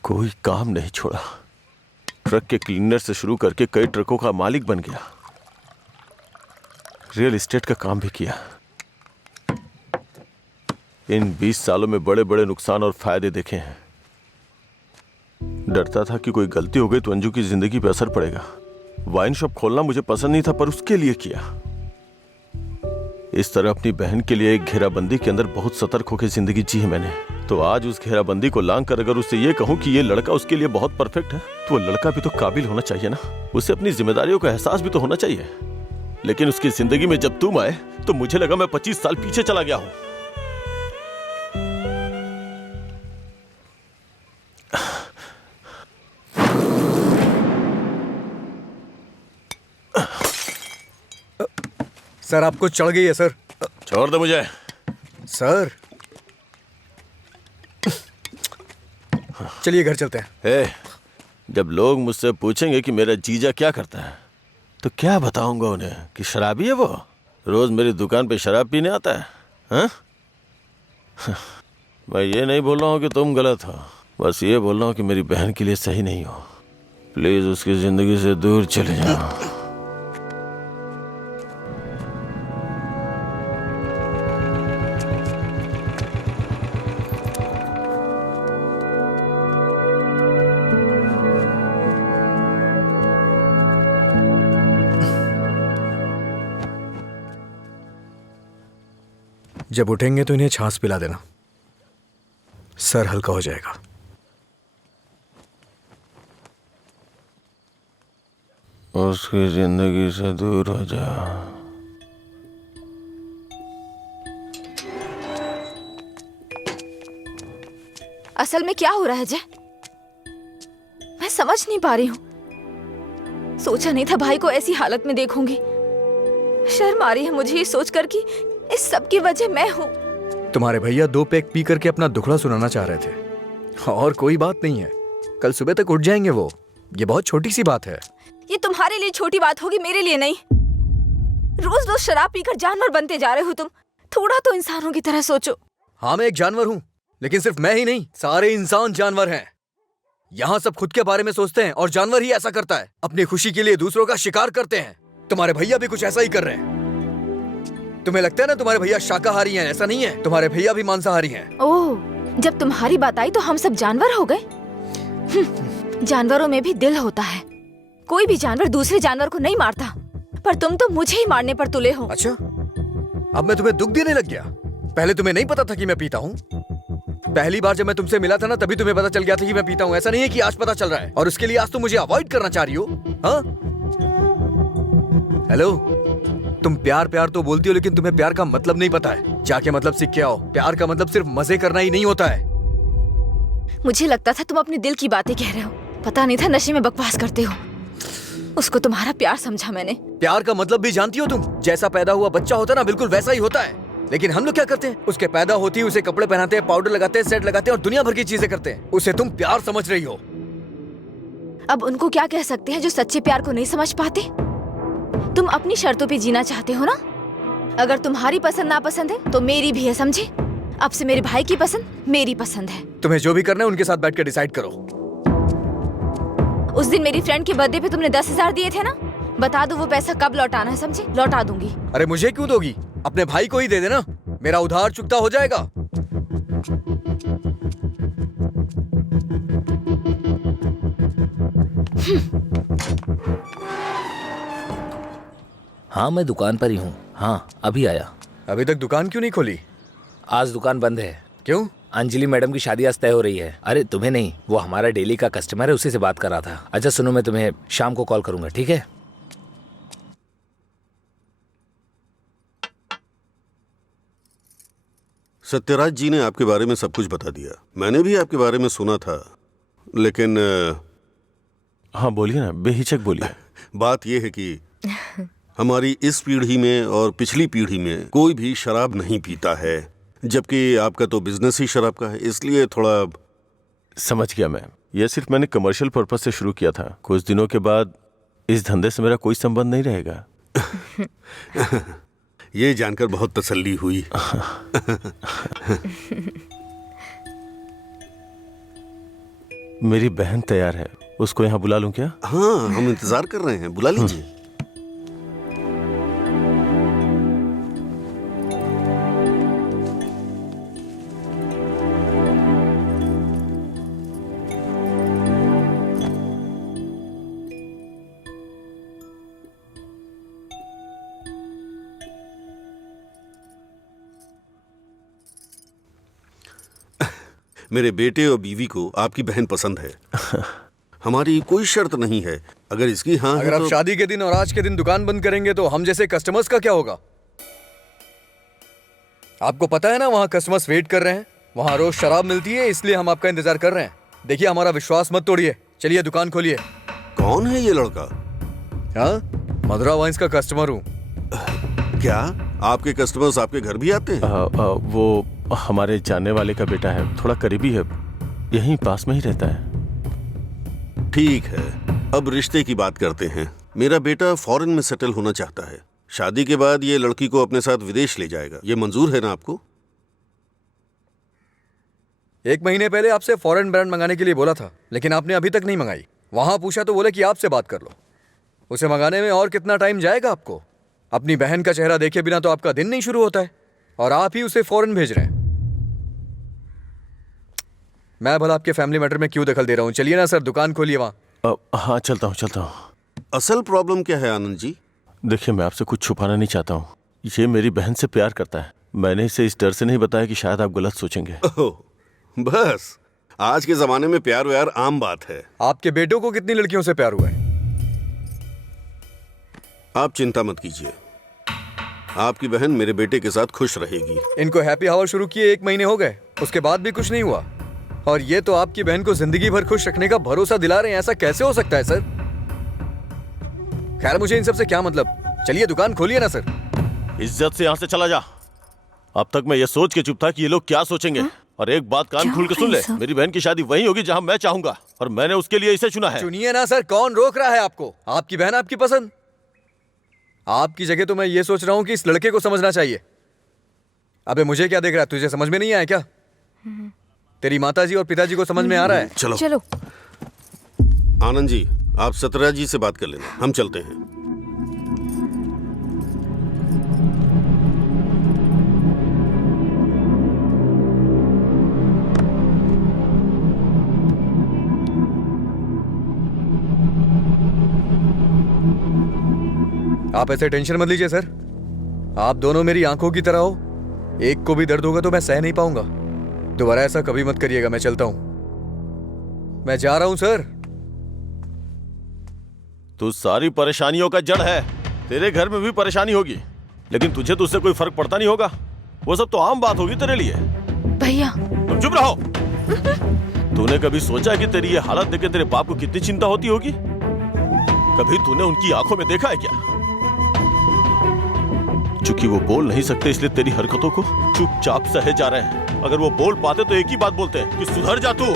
कोई काम नहीं छोड़ा। ट्रक के क्लीनर से शुरू करके कई ट्रकों का मालिक बन गया। रियल एस्टेट का काम भी किया। इन 20 सालों में बड़े बड़े नुकसान और फायदे देखे हैं। डरता था कि कोई गलती हो गई तो अंजू की जिंदगी पे असर पड़ेगा। वाइन शॉप खोलना मुझे पसंद नहीं था, पर उसके लिए किया। इस तरह अपनी बहन के लिए एक घेराबंदी के अंदर बहुत सतर्क होकर जिंदगी जी है मैंने। तो आज उस घेराबंदी को लांग कर अगर उससे ये कहूं कि ये लड़का उसके लिए बहुत परफेक्ट है, तो वो लड़का भी तो काबिल होना चाहिए ना। उसे अपनी जिम्मेदारियों का एहसास भी तो होना चाहिए। लेकिन उसकी जिंदगी में जब तुम आए तो मुझे लगा मैं 25 साल पीछे चला गया हूं। सर आपको चढ़ गई है सर। छोड़ दे मुझे। सर चलिए घर चलते हैं। जब लोग मुझसे पूछेंगे कि मेरा जीजा क्या करता है तो क्या बताऊंगा उन्हें कि शराबी है वो, रोज मेरी दुकान पे शराब पीने आता है। हाँ? मैं ये नहीं बोल रहा हूँ कि तुम गलत हो, बस ये बोल रहा हूँ कि मेरी बहन के लिए सही नहीं हो। प्लीज उसकी जिंदगी से दूर चले जाओ। जब उठेंगे तो इन्हें छाछ पिला देना, सर हल्का हो जाएगा। उसकी जिंदगी से दूर हो जा। असल में क्या हो रहा है जय? मैं समझ नहीं पा रही हूँ। सोचा नहीं था भाई को ऐसी हालत में देखूंगी। शर्म आ रही है मुझे ये सोचकर कि इस सब की वजह मैं हूँ। तुम्हारे भैया 2 पैक पी करके अपना दुखड़ा सुनाना चाह रहे थे, और कोई बात नहीं है, कल सुबह तक उठ जाएंगे वो। ये बहुत छोटी सी बात है। ये तुम्हारे लिए छोटी बात होगी, मेरे लिए नहीं। रोज रोज शराब पीकर जानवर बनते जा रहे हो तुम। थोड़ा तो इंसानों की तरह सोचो। हाँ मैं एक जानवर हूँ, लेकिन सिर्फ मैं ही नहीं, सारे इंसान जानवर हैं। यहाँ सब खुद के बारे में सोचते हैं और जानवर ही ऐसा करता है, अपनी खुशी के लिए दूसरों का शिकार करते हैं। तुम्हारे भैया भी कुछ ऐसा ही कर रहे हैं। तुम्हें लगता है ना तुम्हारे भैया शाकाहारी हैं, ऐसा नहीं है, तुम्हारे भैया भी मांसाहारी हैं। ओह, जब तुम्हारी बात आई तो हम सब जानवर हो गए। जानवरों में भी दिल होता है। कोई भी जानवर दूसरे जानवर को नहीं मारता, पर तुम तो मुझे ही मारने पर तुले हो। अच्छा, अब मैं तुम्हें दुख देने लग गया? पहले तुम्हें नहीं पता था कि मैं पीता हूँ? पहली बार जब मैं तुमसे मिला था ना, तभी तुम्हें पता चल गया था कि मैं पीता हूँ। ऐसा नहीं है कि आज पता चल रहा है, और उसके लिए आज तुम मुझे अवॉइड करना चाह रही हो? हाँ? हेलो, तुम प्यार प्यार तो बोलती हो, लेकिन तुम्हें प्यार का मतलब नहीं पता है। जाके मतलब सीख के आओ। प्यार का मतलब सिर्फ मजे करना ही नहीं होता है। मुझे लगता था तुम अपने दिल की बातें कह रहे हो, पता नहीं था नशे में बकवास करते हो। उसको तुम्हारा प्यार समझा मैंने। प्यार का मतलब भी जानती हो तुम? जैसा पैदा हुआ बच्चा होता है ना, बिल्कुल वैसा ही होता है। लेकिन हम लोग क्या करते हैं? उसके पैदा होती है उसे कपड़े पहनाते हैं, पाउडर लगाते हैं, सेट लगाते हैं और दुनिया भर की चीजें करते हैं। उसे तुम प्यार समझ रही हो। अब उनको क्या कह सकते हैं जो सच्चे प्यार को नहीं समझ पाते? तुम अपनी शर्तों पे जीना चाहते हो ना? अगर तुम्हारी पसंद नापसंद है तो मेरी भी है, समझे? अब से मेरे भाई की पसंद मेरी पसंद है। तुम्हें जो भी करना है उनके साथ बैठ कर डिसाइड करो। उस दिन मेरी फ्रेंड के बर्थडे पे तुमने 10,000 दिए थे ना, बता दो वो पैसा कब लौटाना है, समझे? लौटा दूंगी। अरे मुझे क्यों दोगी? अपने भाई को ही दे देना, मेरा उधार चुकता हो जाएगा। हाँ, मैं दुकान पर ही हूँ। हाँ, अभी आया। अभी तक दुकान क्यों नहीं खोली? आज दुकान बंद है। क्यों? अंजलि मैडम की शादी आज तय हो रही है। अरे तुम्हें नहीं, वो हमारा डेली का कस्टमर है, उसी से बात कर रहा था। अच्छा सुनो, मैं तुम्हें शाम को कॉल करूंगा, ठीक है? सत्यराज जी ने आपके बारे में सब कुछ बता दिया। मैंने भी आपके बारे में सुना था, लेकिन हाँ बोलिए ना, बेहिचक बोलिए। बात यह है कि हमारी इस पीढ़ी में और पिछली पीढ़ी में कोई भी शराब नहीं पीता है, जबकि आपका तो बिजनेस ही शराब का है, इसलिए थोड़ा। समझ गया मैं। यह सिर्फ मैंने कमर्शियल पर्पज से शुरू किया था। कुछ दिनों के बाद इस धंधे से मेरा कोई संबंध नहीं रहेगा। ये जानकर बहुत तसल्ली हुई। मेरी बहन तैयार है, उसको यहाँ बुला लूं क्या? हाँ, हम इंतजार कर रहे हैं, बुला लीजिए। मेरे बेटे और बीवी को आपकी बहन पसंद है। हमारी कोई शर्त नहीं है। अगर इसकी हाँ अगर आप शादी के दिन और आज के दिन दुकान बंद करेंगे तो हम जैसे कस्टमर्स का क्या होगा? आपको पता है ना, वहाँ कस्टमर्स वेट कर रहे हैं। वहाँ रोज शराब मिलती है, इसलिए हम आपका इंतजार कर रहे हैं। देखिए, हमारा विश्वास मत तोड़िए। चलिए दुकान खोलिए। कौन है ये लड़का? हाँ, मधुरा वाइन्स का कस्टमर हूँ। क्या आपके कस्टमर्स आपके घर भी आते हैं? वो हमारे जानने वाले का बेटा है, थोड़ा करीबी है, यहीं पास में ही रहता है। ठीक है, अब रिश्ते की बात करते हैं। मेरा बेटा फॉरेन में सेटल होना चाहता है। शादी के बाद ये लड़की को अपने साथ विदेश ले जाएगा। ये मंजूर है ना आपको? 1 महीने पहले आपसे फॉरेन ब्रांड मंगाने के लिए बोला था, लेकिन आपने अभी तक नहीं मंगाई। वहां पूछा तो बोले कि आपसे बात कर लो। उसे मंगाने में और कितना टाइम जाएगा आपको? अपनी बहन का चेहरा देखे बिना तो आपका दिन नहीं शुरू होता है, और आप ही उसे फॉरेन भेज रहे हैं। मैं भला आपके फैमिली मैटर में क्यों दखल दे रहा हूँ? चलिए ना सर, दुकान खोलिए वहां। हाँ चलता हूँ। असल प्रॉब्लम क्या है आनंद जी? देखिए, मैं आपसे कुछ छुपाना नहीं चाहता हूँ। ये मेरी बहन से प्यार करता है। मैंने इसे इस डर से नहीं बताया कि शायद आप गलत सोचेंगे। बस, आज के जमाने में प्यार व्यार आम बात है। आपके बेटों को कितनी लड़कियों से प्यार हुआ है? आप चिंता मत कीजिए, आपकी बहन मेरे बेटे के साथ खुश रहेगी। इनको हैप्पी आवर शुरू किए 1 महीने हो गए, उसके बाद भी कुछ नहीं हुआ, और ये तो आपकी बहन को जिंदगी भर खुश रखने का भरोसा दिला रहे हैं। ऐसा कैसे हो सकता है सर? खैर, मुझे इन सब से क्या मतलब। चलिए दुकान खोलिए ना सर। इज्जत से यहाँ से चला जा। अब तक मैं ये सोच के चुप था कि ये लोग क्या सोचेंगे। और एक बात कान खोल के सुन ले, मेरी बहन की शादी वहीं होगी जहाँ मैं चाहूंगा, और मैंने उसके लिए इसे चुना है। चुनिए ना सर, कौन रोक रहा है आपको? आपकी बहन आपकी पसंद। आपकी जगह तो मैं ये सोच रहा हूँ कि इस लड़के को समझना चाहिए। अबे मुझे क्या देख रहा है? तुझे समझ में नहीं आया क्या? तेरी माताजी और पिताजी को समझ में आ रहा है? चलो आनंद जी, आप सत्यराज जी से बात कर लेना, हम चलते हैं। आप ऐसे टेंशन मत लीजिए सर, आप दोनों मेरी आंखों की तरह हो, एक को भी दर्द होगा तो मैं सह नहीं पाऊंगा। दोबारा ऐसा कभी मत करिएगा। मैं चलता हूं, मैं जा रहा हूं सर। तू सारी परेशानियों का जड़ है। तेरे घर में भी परेशानी होगी, लेकिन तुझे तो उससे कोई फर्क पड़ता नहीं होगा। वो सब तो आम बात होगी तेरे लिए। भैया तुम चुप रहो। तूने कभी सोचा कि तेरी ये हालत देख के तेरे बाप को कितनी चिंता होती होगी? कभी तूने उनकी आंखों में देखा है क्या? चूंकि वो बोल नहीं सकते इसलिए तेरी हरकतों को चुपचाप सहे जा रहे हैं। अगर वो बोल पाते तो एक ही बात बोलते हैं कि सुधर जा तू।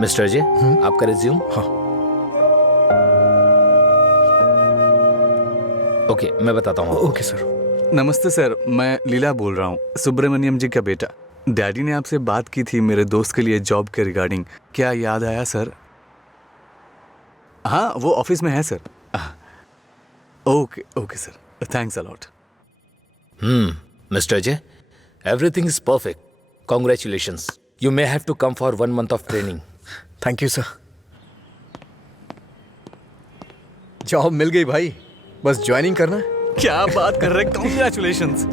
मिस्टर अजय, आपका रिज्यूम। हाँ। ओके, मैं बताता हूँ। Okay sir. नमस्ते सर, मैं लीला बोल रहा हूँ, सुब्रमण्यम जी का बेटा। डैडी ने आपसे बात की थी मेरे दोस्त के लिए जॉब के रिगार्डिंग। क्या याद आया सर? हाँ, वो ऑफिस में है sir. Okay okay sir, thanks a lot. Mister Ajay, everything is perfect. Congratulations. You may have to come for 1 month of training. Thank you sir. Job मिल गई भाई, बस ज्वाइनिंग करना है। क्या बात कर रहे हैं, कॉन्ग्रेचुलेशंस।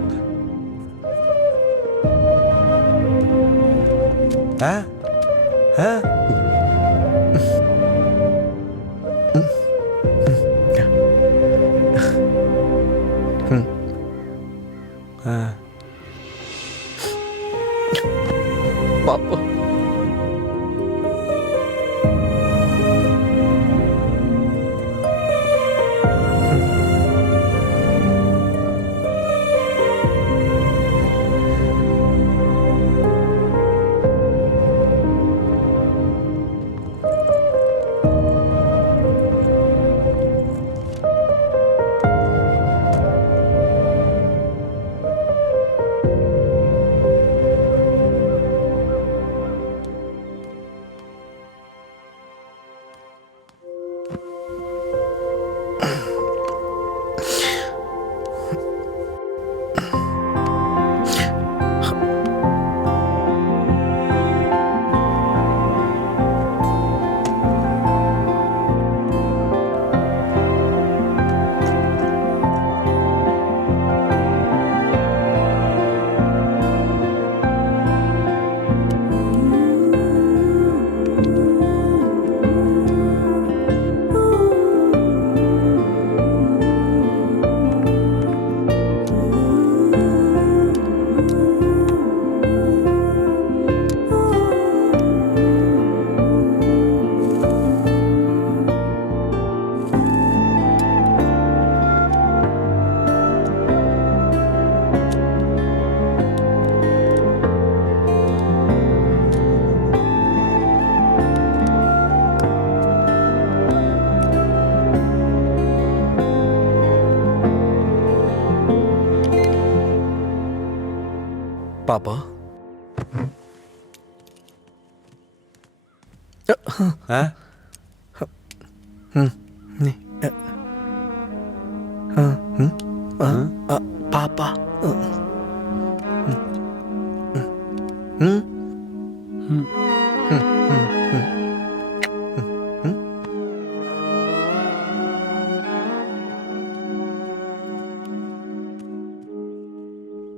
पापा, पापा। पापा।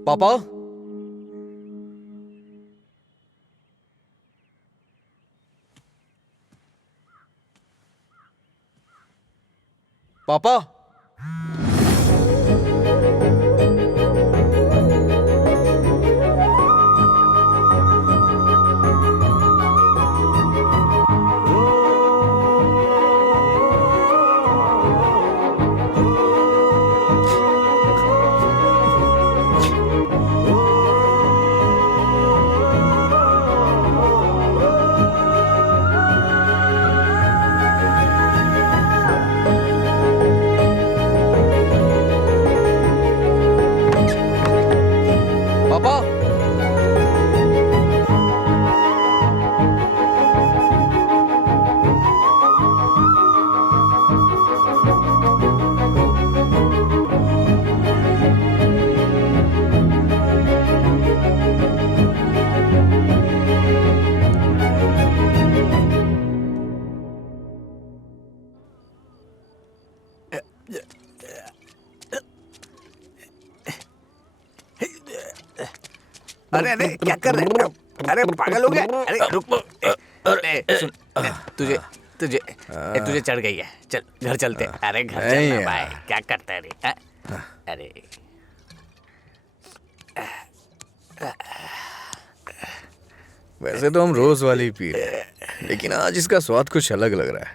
पापा, पापा। पापा। अरे अरे क्या कर रहे हैं? अरे पागल हो गया? अरे रुक। अरे सुन, तुझे तुझे तुझे चढ़ गई है। चल घर चलते। अरे घर चलना भाई, क्या करता है रे? अरे वैसे तो हम रोज वाली पी रहे हैं, लेकिन आज इसका स्वाद कुछ अलग लग रहा है।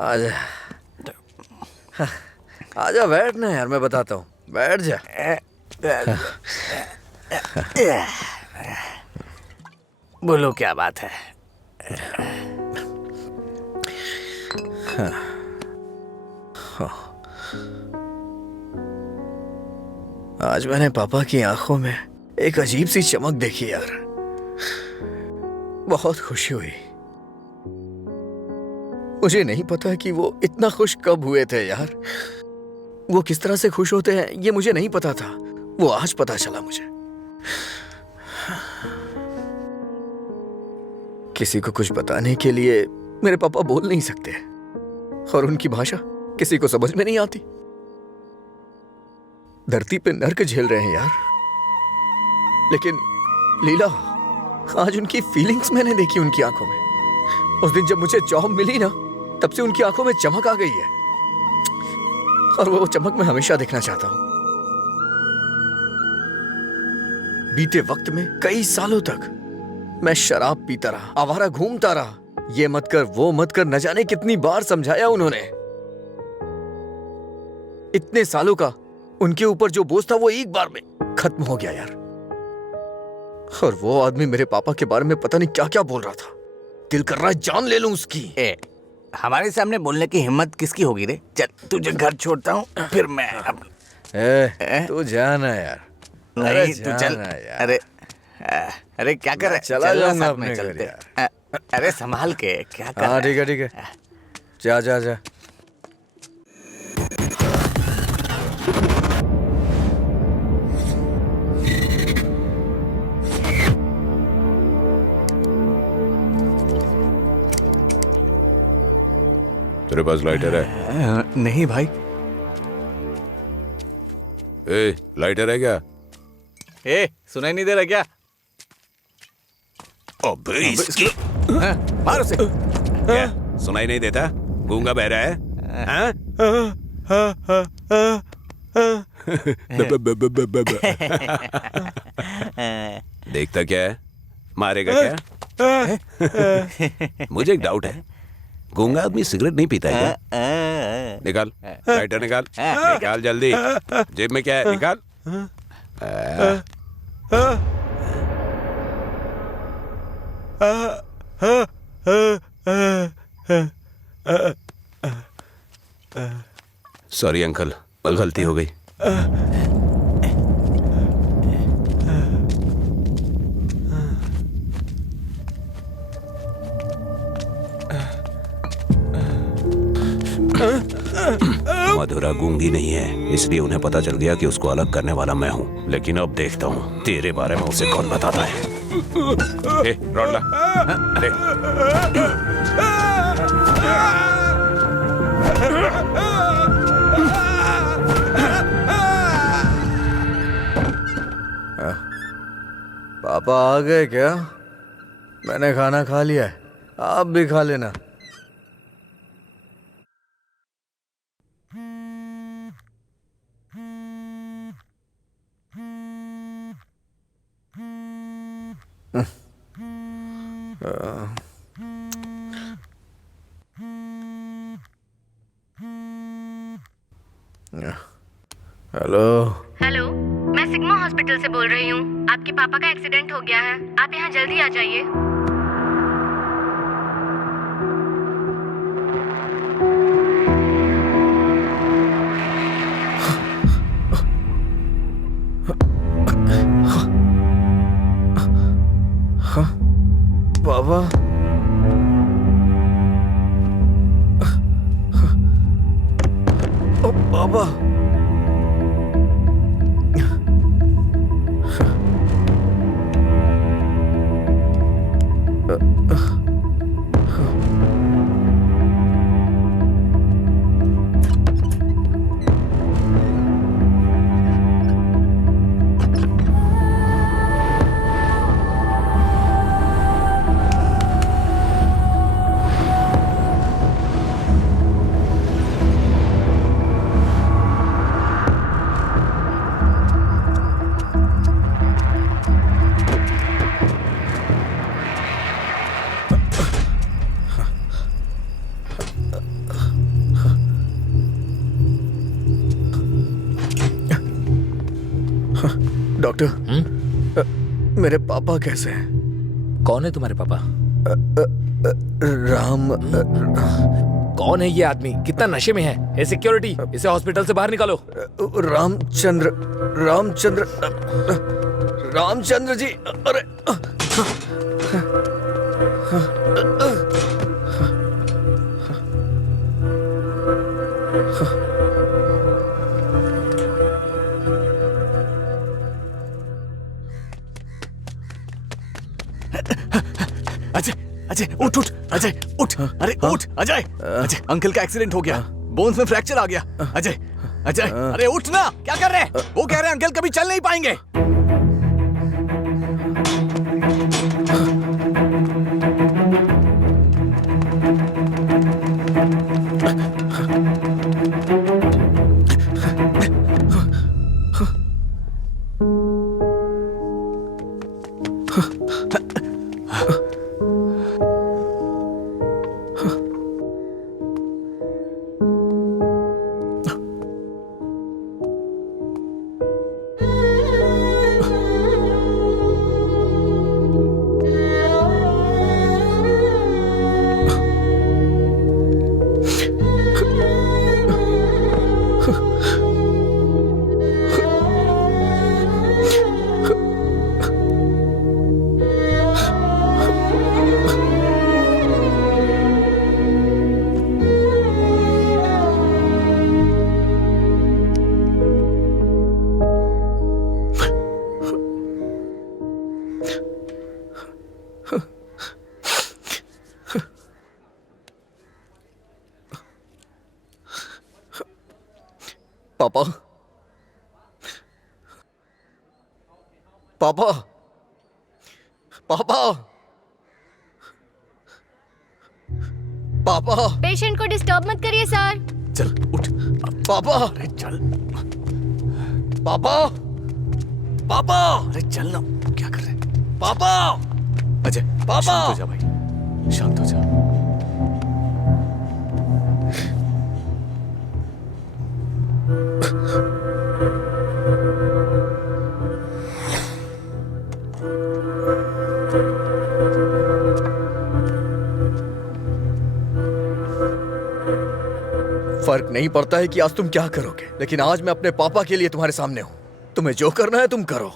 आजा आजा, बैठ ना यार, मैं बताता हूँ, बैठ जा। बोलो क्या बात है? आज मैंने पापा की आंखों में एक अजीब सी चमक देखी यार, बहुत खुशी हुई। मुझे नहीं पता कि वो इतना खुश कब हुए थे यार। वो किस तरह से खुश होते हैं ये मुझे नहीं पता था, वो आज पता चला मुझे। किसी को कुछ बताने के लिए मेरे पापा बोल नहीं सकते, और उनकी भाषा किसी को समझ में नहीं आती। धरती पे नर्क झेल रहे हैं यार, लेकिन लीला, आज उनकी फीलिंग्स मैंने देखी उनकी आंखों में। उस दिन जब मुझे जॉब मिली ना, तब से उनकी आंखों में चमक आ गई है, और वो चमक मैं हमेशा देखना चाहता हूं। बीते वक्त में कई सालों तक मैं शराब पीता रहा, आवारा घूमता रहा। ये मत कर, वो मत कर, न जाने कितनी बार समझाया उन्होंने। इतने सालों का उनके ऊपर जो बोझ था वो एक बार में खत्म हो गया यार। और वो आदमी मेरे पापा के बारे में पता नहीं क्या क्या बोल रहा था। दिल कर रहा है जान ले लूं उसकी। हमारे सामने बोलने की हिम्मत किसकी होगी रे? चल तुझे घर छोड़ता हूँ, फिर मैं तू जाना यार। नहीं तू चल यार। अरे अरे क्या कर रहा है? चला जाऊंगा साथ में अपने घर चलते। यार। अरे संभाल के, क्या कर हाँ रहा है? ठीक है ठीक है, जा जा जा। तेरे पास लाइटर है? नहीं भाई। ए, लाइटर है क्या? ए, सुनाई नहीं दे रहा क्या? अबे इसकी मार उसे। क्या सुनाई नहीं देता? गूंगा बहरा है? हाँ? देखता क्या है? मारेगा क्या? मुझे एक डाउट है, गूंगा आदमी सिगरेट नहीं पीता है क्या? निकाल लाइटर, निकाल निकाल जल्दी। जेब में क्या है? निकाल। सॉरी अंकल, गलती हो गई। मधुरा गूंगी नहीं है, इसलिए उन्हें पता चल गया कि उसको अलग करने वाला मैं हूँ। लेकिन अब देखता हूँ तेरे बारे में उसे कौन बताता है। ए, रॉड ला, दे। पापा आ गए क्या? मैंने खाना खा लिया है। आप भी खा लेना। हेलो। हेलो, मैं सिग्मा हॉस्पिटल से बोल रही हूँ। आपके पापा का एक्सीडेंट हो गया है, आप यहाँ जल्दी आ जाइए। बाबा, बाबा, डॉक्टर, मेरे पापा कैसे हैं? कौन है तुम्हारे पापा? राम। कौन है ये आदमी? कितना नशे में है? ए सिक्योरिटी, इसे हॉस्पिटल से बाहर निकालो। रामचंद्र, रामचंद्र, रामचंद्र जी। अरे अजय, अजय उठ उठ, अजय उठ, अरे उठ अजय। अजय, अंकल का एक्सीडेंट हो गया, बोन्स में फ्रैक्चर आ गया। अजय, अजय, अरे उठ ना, क्या कर रहे हैं? वो कह रहे हैं अंकल कभी चल नहीं पाएंगे। पापा, पापा, पापा, पापा। पेशेंट को डिस्टर्ब मत करिए सर। चल उठ पापा, अरे चल पापा, पापा, अरे चल ना, क्या कर रहे हैं? पापा, अजय पापा। शांत हो जा भाई, शांत हो जा। फर्क नहीं पड़ता है कि आज तुम क्या करोगे, लेकिन आज मैं अपने पापा के लिए तुम्हारे सामने हूं। तुम्हें जो करना है तुम करो।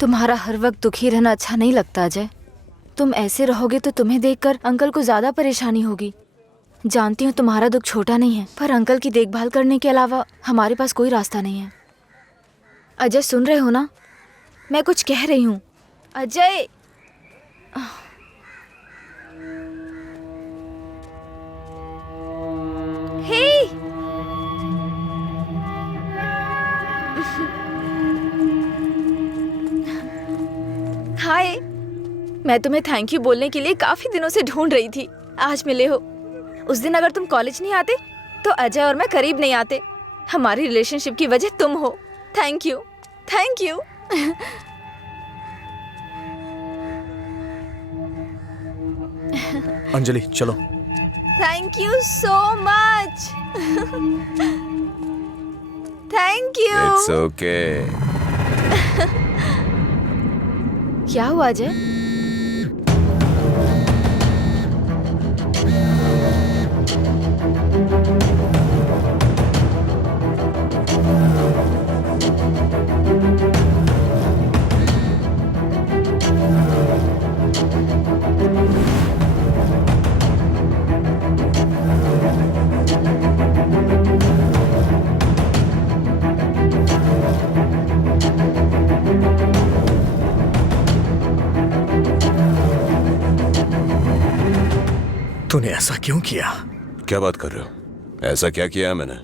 तुम्हारा हर वक्त दुखी रहना अच्छा नहीं लगता अजय। तुम ऐसे रहोगे तो तुम्हें देखकर अंकल को ज्यादा परेशानी होगी। जानती हूँ तुम्हारा दुख छोटा नहीं है, पर अंकल की देखभाल करने के अलावा हमारे पास कोई रास्ता नहीं है। अजय सुन रहे हो ना, मैं कुछ कह रही हूँ। अजय हे हाय, मैं तुम्हें थैंक यू बोलने के लिए काफी दिनों से ढूंढ रही थी। आज मिले हो। उस दिन अगर तुम कॉलेज नहीं आते तो अजय और मैं करीब नहीं आते। हमारी रिलेशनशिप की वजह तुम हो। Thank you, thank you. Anjali चलो। Thank you so much. Thank you. It's okay. क्या हुआ अजय? तूने ऐसा क्यों किया? क्या बात कर रहे हो? ऐसा क्या किया है मैंने?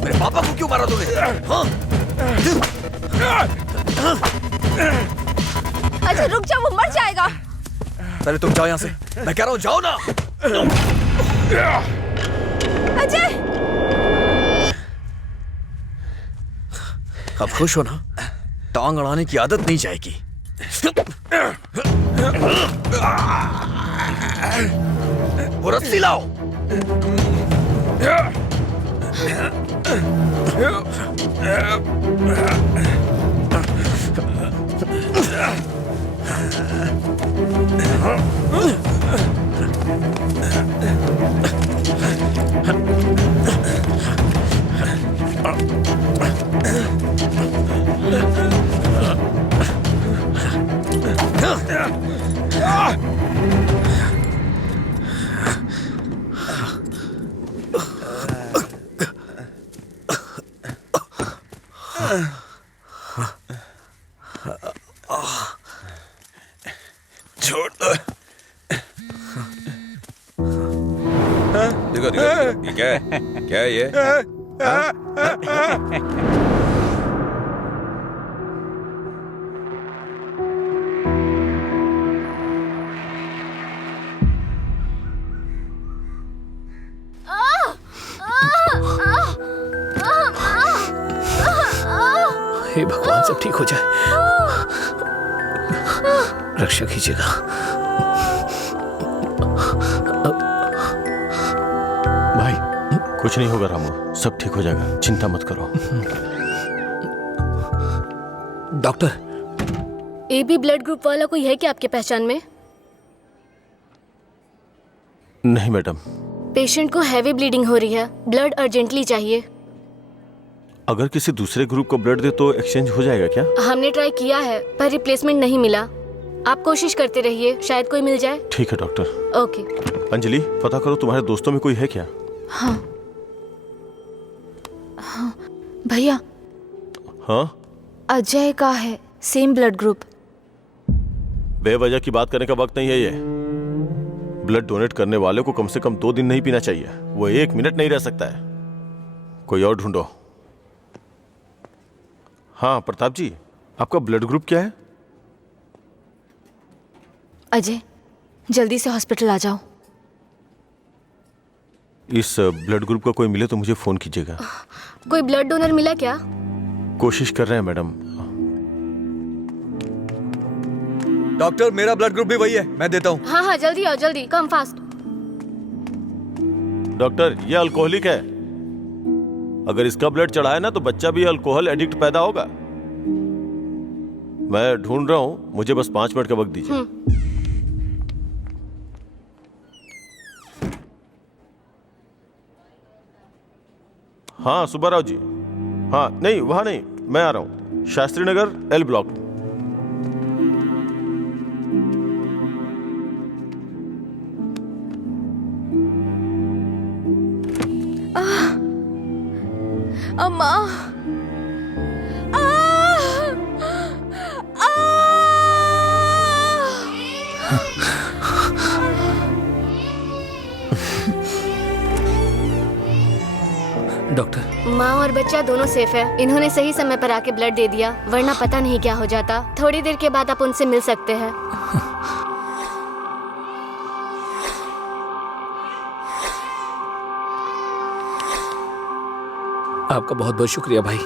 मेरे पापा को क्यों मारा तूने? हाँ? अच्छा रुक जाओ, वो मर जाएगा। पहले तुम जाओ यहाँ से। मैं कह रहा हूँ जाओ ना। अजय, अब खुश हो ना? टांग अड़ाने की आदत नहीं जाएगी। वो रस्सी लाओ। देखो देखो ये क्या है? क्या है ये? हे भगवान, सब ठीक हो जाए, रक्षा कीजिएगा। भाई कुछ नहीं होगा रामू, सब ठीक हो जाएगा, चिंता मत करो। डॉक्टर, AB ब्लड ग्रुप वाला कोई है क्या आपके पहचान में? नहीं मैडम। पेशेंट को हैवी ब्लीडिंग हो रही है, ब्लड अर्जेंटली चाहिए। अगर किसी दूसरे ग्रुप को ब्लड दे तो एक्सचेंज हो जाएगा क्या? हमने ट्राई किया है पर रिप्लेसमेंट नहीं मिला। आप कोशिश करते रहिए, शायद कोई मिल जाए। ठीक है डॉक्टर। ओके। अंजलि, पता करो तुम्हारे दोस्तों में कोई है क्या? हाँ भैया, हाँ अजय का है, सेम ब्लड ग्रुप। बेवजह की बात करने का वक्त नहीं है ये। ब्लड डोनेट करने वाले को कम से कम 2 दिन नहीं पीना चाहिए, वो 1 मिनट नहीं रह सकता है। कोई और ढूंढो। हाँ प्रताप जी, आपका ब्लड ग्रुप क्या है? अजय, जल्दी से हॉस्पिटल आ जाओ। इस ब्लड ग्रुप का कोई मिले तो मुझे फोन कीजिएगा। कोई ब्लड डोनर मिला क्या? कोशिश कर रहे हैं मैडम। डॉक्टर, मेरा ब्लड ग्रुप भी वही है, मैं देता हूँ। हाँ हाँ, जल्दी आओ, जल्दी, कम फास्ट। डॉक्टर, ये अल्कोहलिक है, अगर इसका ब्लड चढ़ा है ना तो बच्चा भी अल्कोहल एडिक्ट पैदा होगा। मैं ढूंढ रहा हूं, मुझे बस 5 मिनट का वक्त दीजिए। हाँ सुब्बाराव जी, हाँ नहीं वहां नहीं, मैं आ रहा हूं, शास्त्री नगर L ब्लॉक। अम्मा, डॉक्टर, माँ और बच्चा दोनों सेफ है। इन्होंने सही समय पर आके ब्लड दे दिया, वरना पता नहीं क्या हो जाता। थोड़ी देर के बाद आप उनसे मिल सकते हैं। आपका बहुत बहुत शुक्रिया भाई।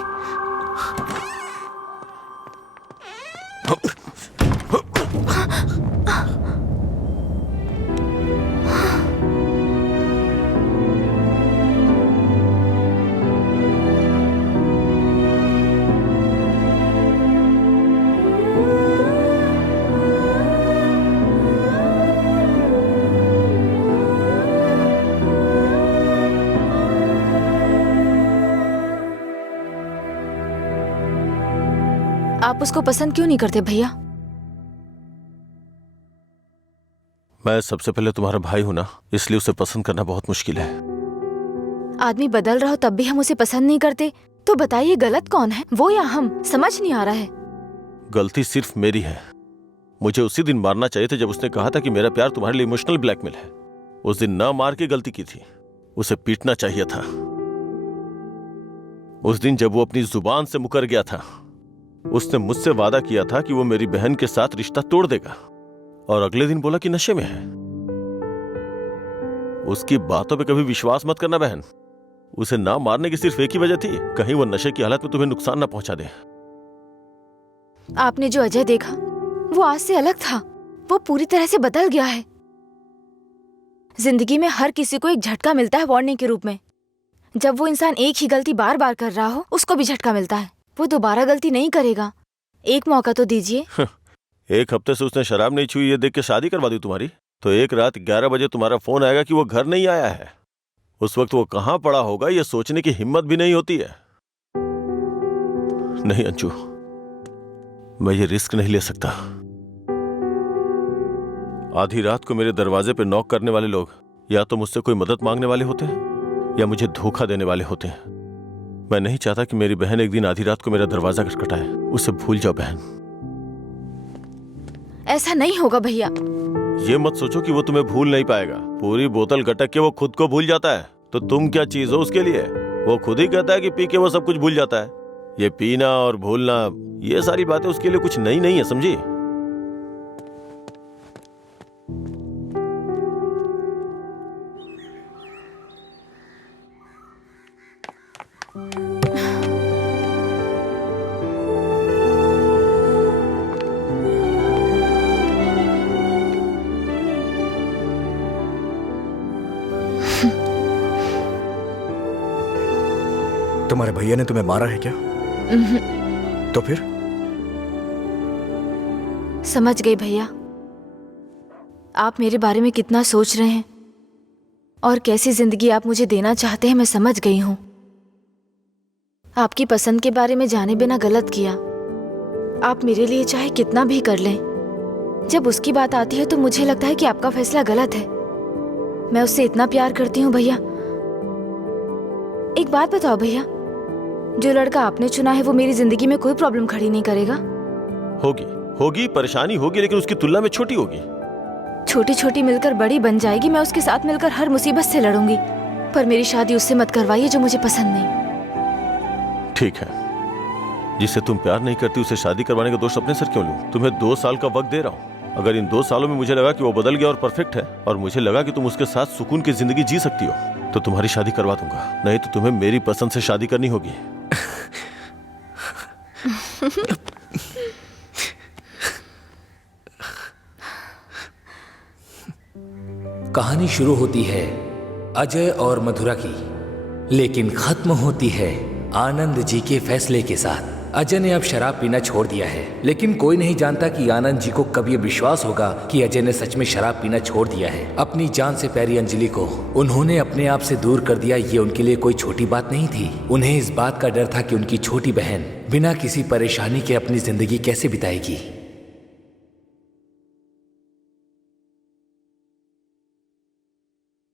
आप उसको पसंद क्यों नहीं करते भैया? मैं सबसे पहले तुम्हारा भाई हूं ना, इसलिए उसे पसंद करना बहुत मुश्किल है। आदमी बदल रहा हो तब भी हम उसे पसंद नहीं करते, तो बताइए गलत कौन है, वो या हम? समझ नहीं आ रहा है। गलती सिर्फ मेरी है। मुझे उसी दिन मारना चाहिए था जब उसने कहा था कि मेरा प्यार तुम्हारे लिए इमोशनल ब्लैकमेल है। उस दिन ना मार के गलती की थी, उसे पीटना चाहिए था। उस दिन जब वो अपनी जुबान से मुकर गया था, उसने मुझसे वादा किया था कि वो मेरी बहन के साथ रिश्ता तोड़ देगा, और अगले दिन बोला कि नशे में है। उसकी बातों पे कभी विश्वास मत करना बहन। उसे ना मारने की सिर्फ एक ही वजह थी, कहीं वो नशे की हालत में तुम्हें नुकसान ना पहुंचा दे। आपने जो अजय देखा वो आज से अलग था, वो पूरी तरह से बदल गया है। जिंदगी में हर किसी को एक झटका मिलता है वार्निंग के रूप में। जब वो इंसान एक ही गलती बार बार कर रहा हो, उसको भी झटका मिलता है। वो दोबारा गलती नहीं करेगा, एक मौका तो दीजिए। एक हफ्ते से उसने शराब नहीं छुई ये देख के शादी करवा दी तुम्हारी, तो एक रात 11 बजे तुम्हारा फोन आएगा कि वो घर नहीं आया है। उस वक्त वो कहां पड़ा होगा ये सोचने की हिम्मत भी नहीं होती है। नहीं अंशु, मैं ये रिस्क नहीं ले सकता। आधी रात को मेरे दरवाजे पे नॉक करने वाले लोग या तो मुझसे कोई मदद मांगने वाले होते हैं या मुझे धोखा देने वाले होते हैं। मैं नहीं चाहता कि मेरी बहन एक दिन आधी रात को मेरा दरवाजा खटखटाए। उसे भूल जाओ बहन। ऐसा नहीं होगा भैया। ये मत सोचो कि वो तुम्हें भूल नहीं पाएगा। पूरी बोतल गटक के वो खुद को भूल जाता है, तो तुम क्या चीज हो उसके लिए? वो खुद ही कहता है कि पी के वो सब कुछ भूल जाता है। ये पीना और भूलना, ये सारी बातें उसके लिए कुछ नई नहीं है, समझी? तुम्हारे भैया ने तुम्हें मारा है क्या? तो फिर? समझ गई भैया, आप मेरे बारे में कितना सोच रहे हैं और कैसी जिंदगी आप मुझे देना चाहते हैं, मैं समझ गई हूं। आपकी पसंद के बारे में जाने बिना गलत किया। आप मेरे लिए चाहे कितना भी कर लें, जब उसकी बात आती है तो मुझे लगता है कि आपका फैसला गलत है। मैं उससे इतना प्यार करती हूँ भैया। एक बात बताओ भैया, जो लड़का आपने चुना है वो मेरी जिंदगी में कोई प्रॉब्लम खड़ी नहीं करेगा? होगी परेशानी होगी, लेकिन उसकी तुलना में छोटी होगी। छोटी छोटी मिलकर बड़ी बन जाएगी। मैं उसके साथ मिलकर हर मुसीबत से लड़ूंगी, पर मेरी शादी उससे मत करवाइए जो मुझे पसंद नहीं। ठीक है, जिससे तुम प्यार नहीं करती उसे शादी करवाने का दोष अपने सर क्यों लूं? तुम्हें 2 साल का वक्त दे रहा हूं। अगर इन 2 सालों में मुझे लगा कि वो बदल गया और परफेक्ट है, और मुझे लगा कि तुम उसके साथ सुकून की जिंदगी जी सकती हो, तो तुम्हारी शादी करवा दूंगा। नहीं तो तुम्हें मेरी पसंद से शादी करनी होगी। कहानी शुरू होती है अजय और मधुरा की, लेकिन खत्म होती है आनंद जी के फैसले के साथ। अजय ने अब शराब पीना छोड़ दिया है, लेकिन कोई नहीं जानता कि आनंद जी को कब ये विश्वास होगा कि अजय ने सच में शराब पीना छोड़ दिया है। अपनी जान से प्यारी अंजलि को उन्होंने अपने आप से दूर कर दिया, ये उनके लिए कोई छोटी बात नहीं थी। उन्हें इस बात का डर था कि उनकी छोटी बहन बिना किसी परेशानी के अपनी जिंदगी कैसे बिताएगी।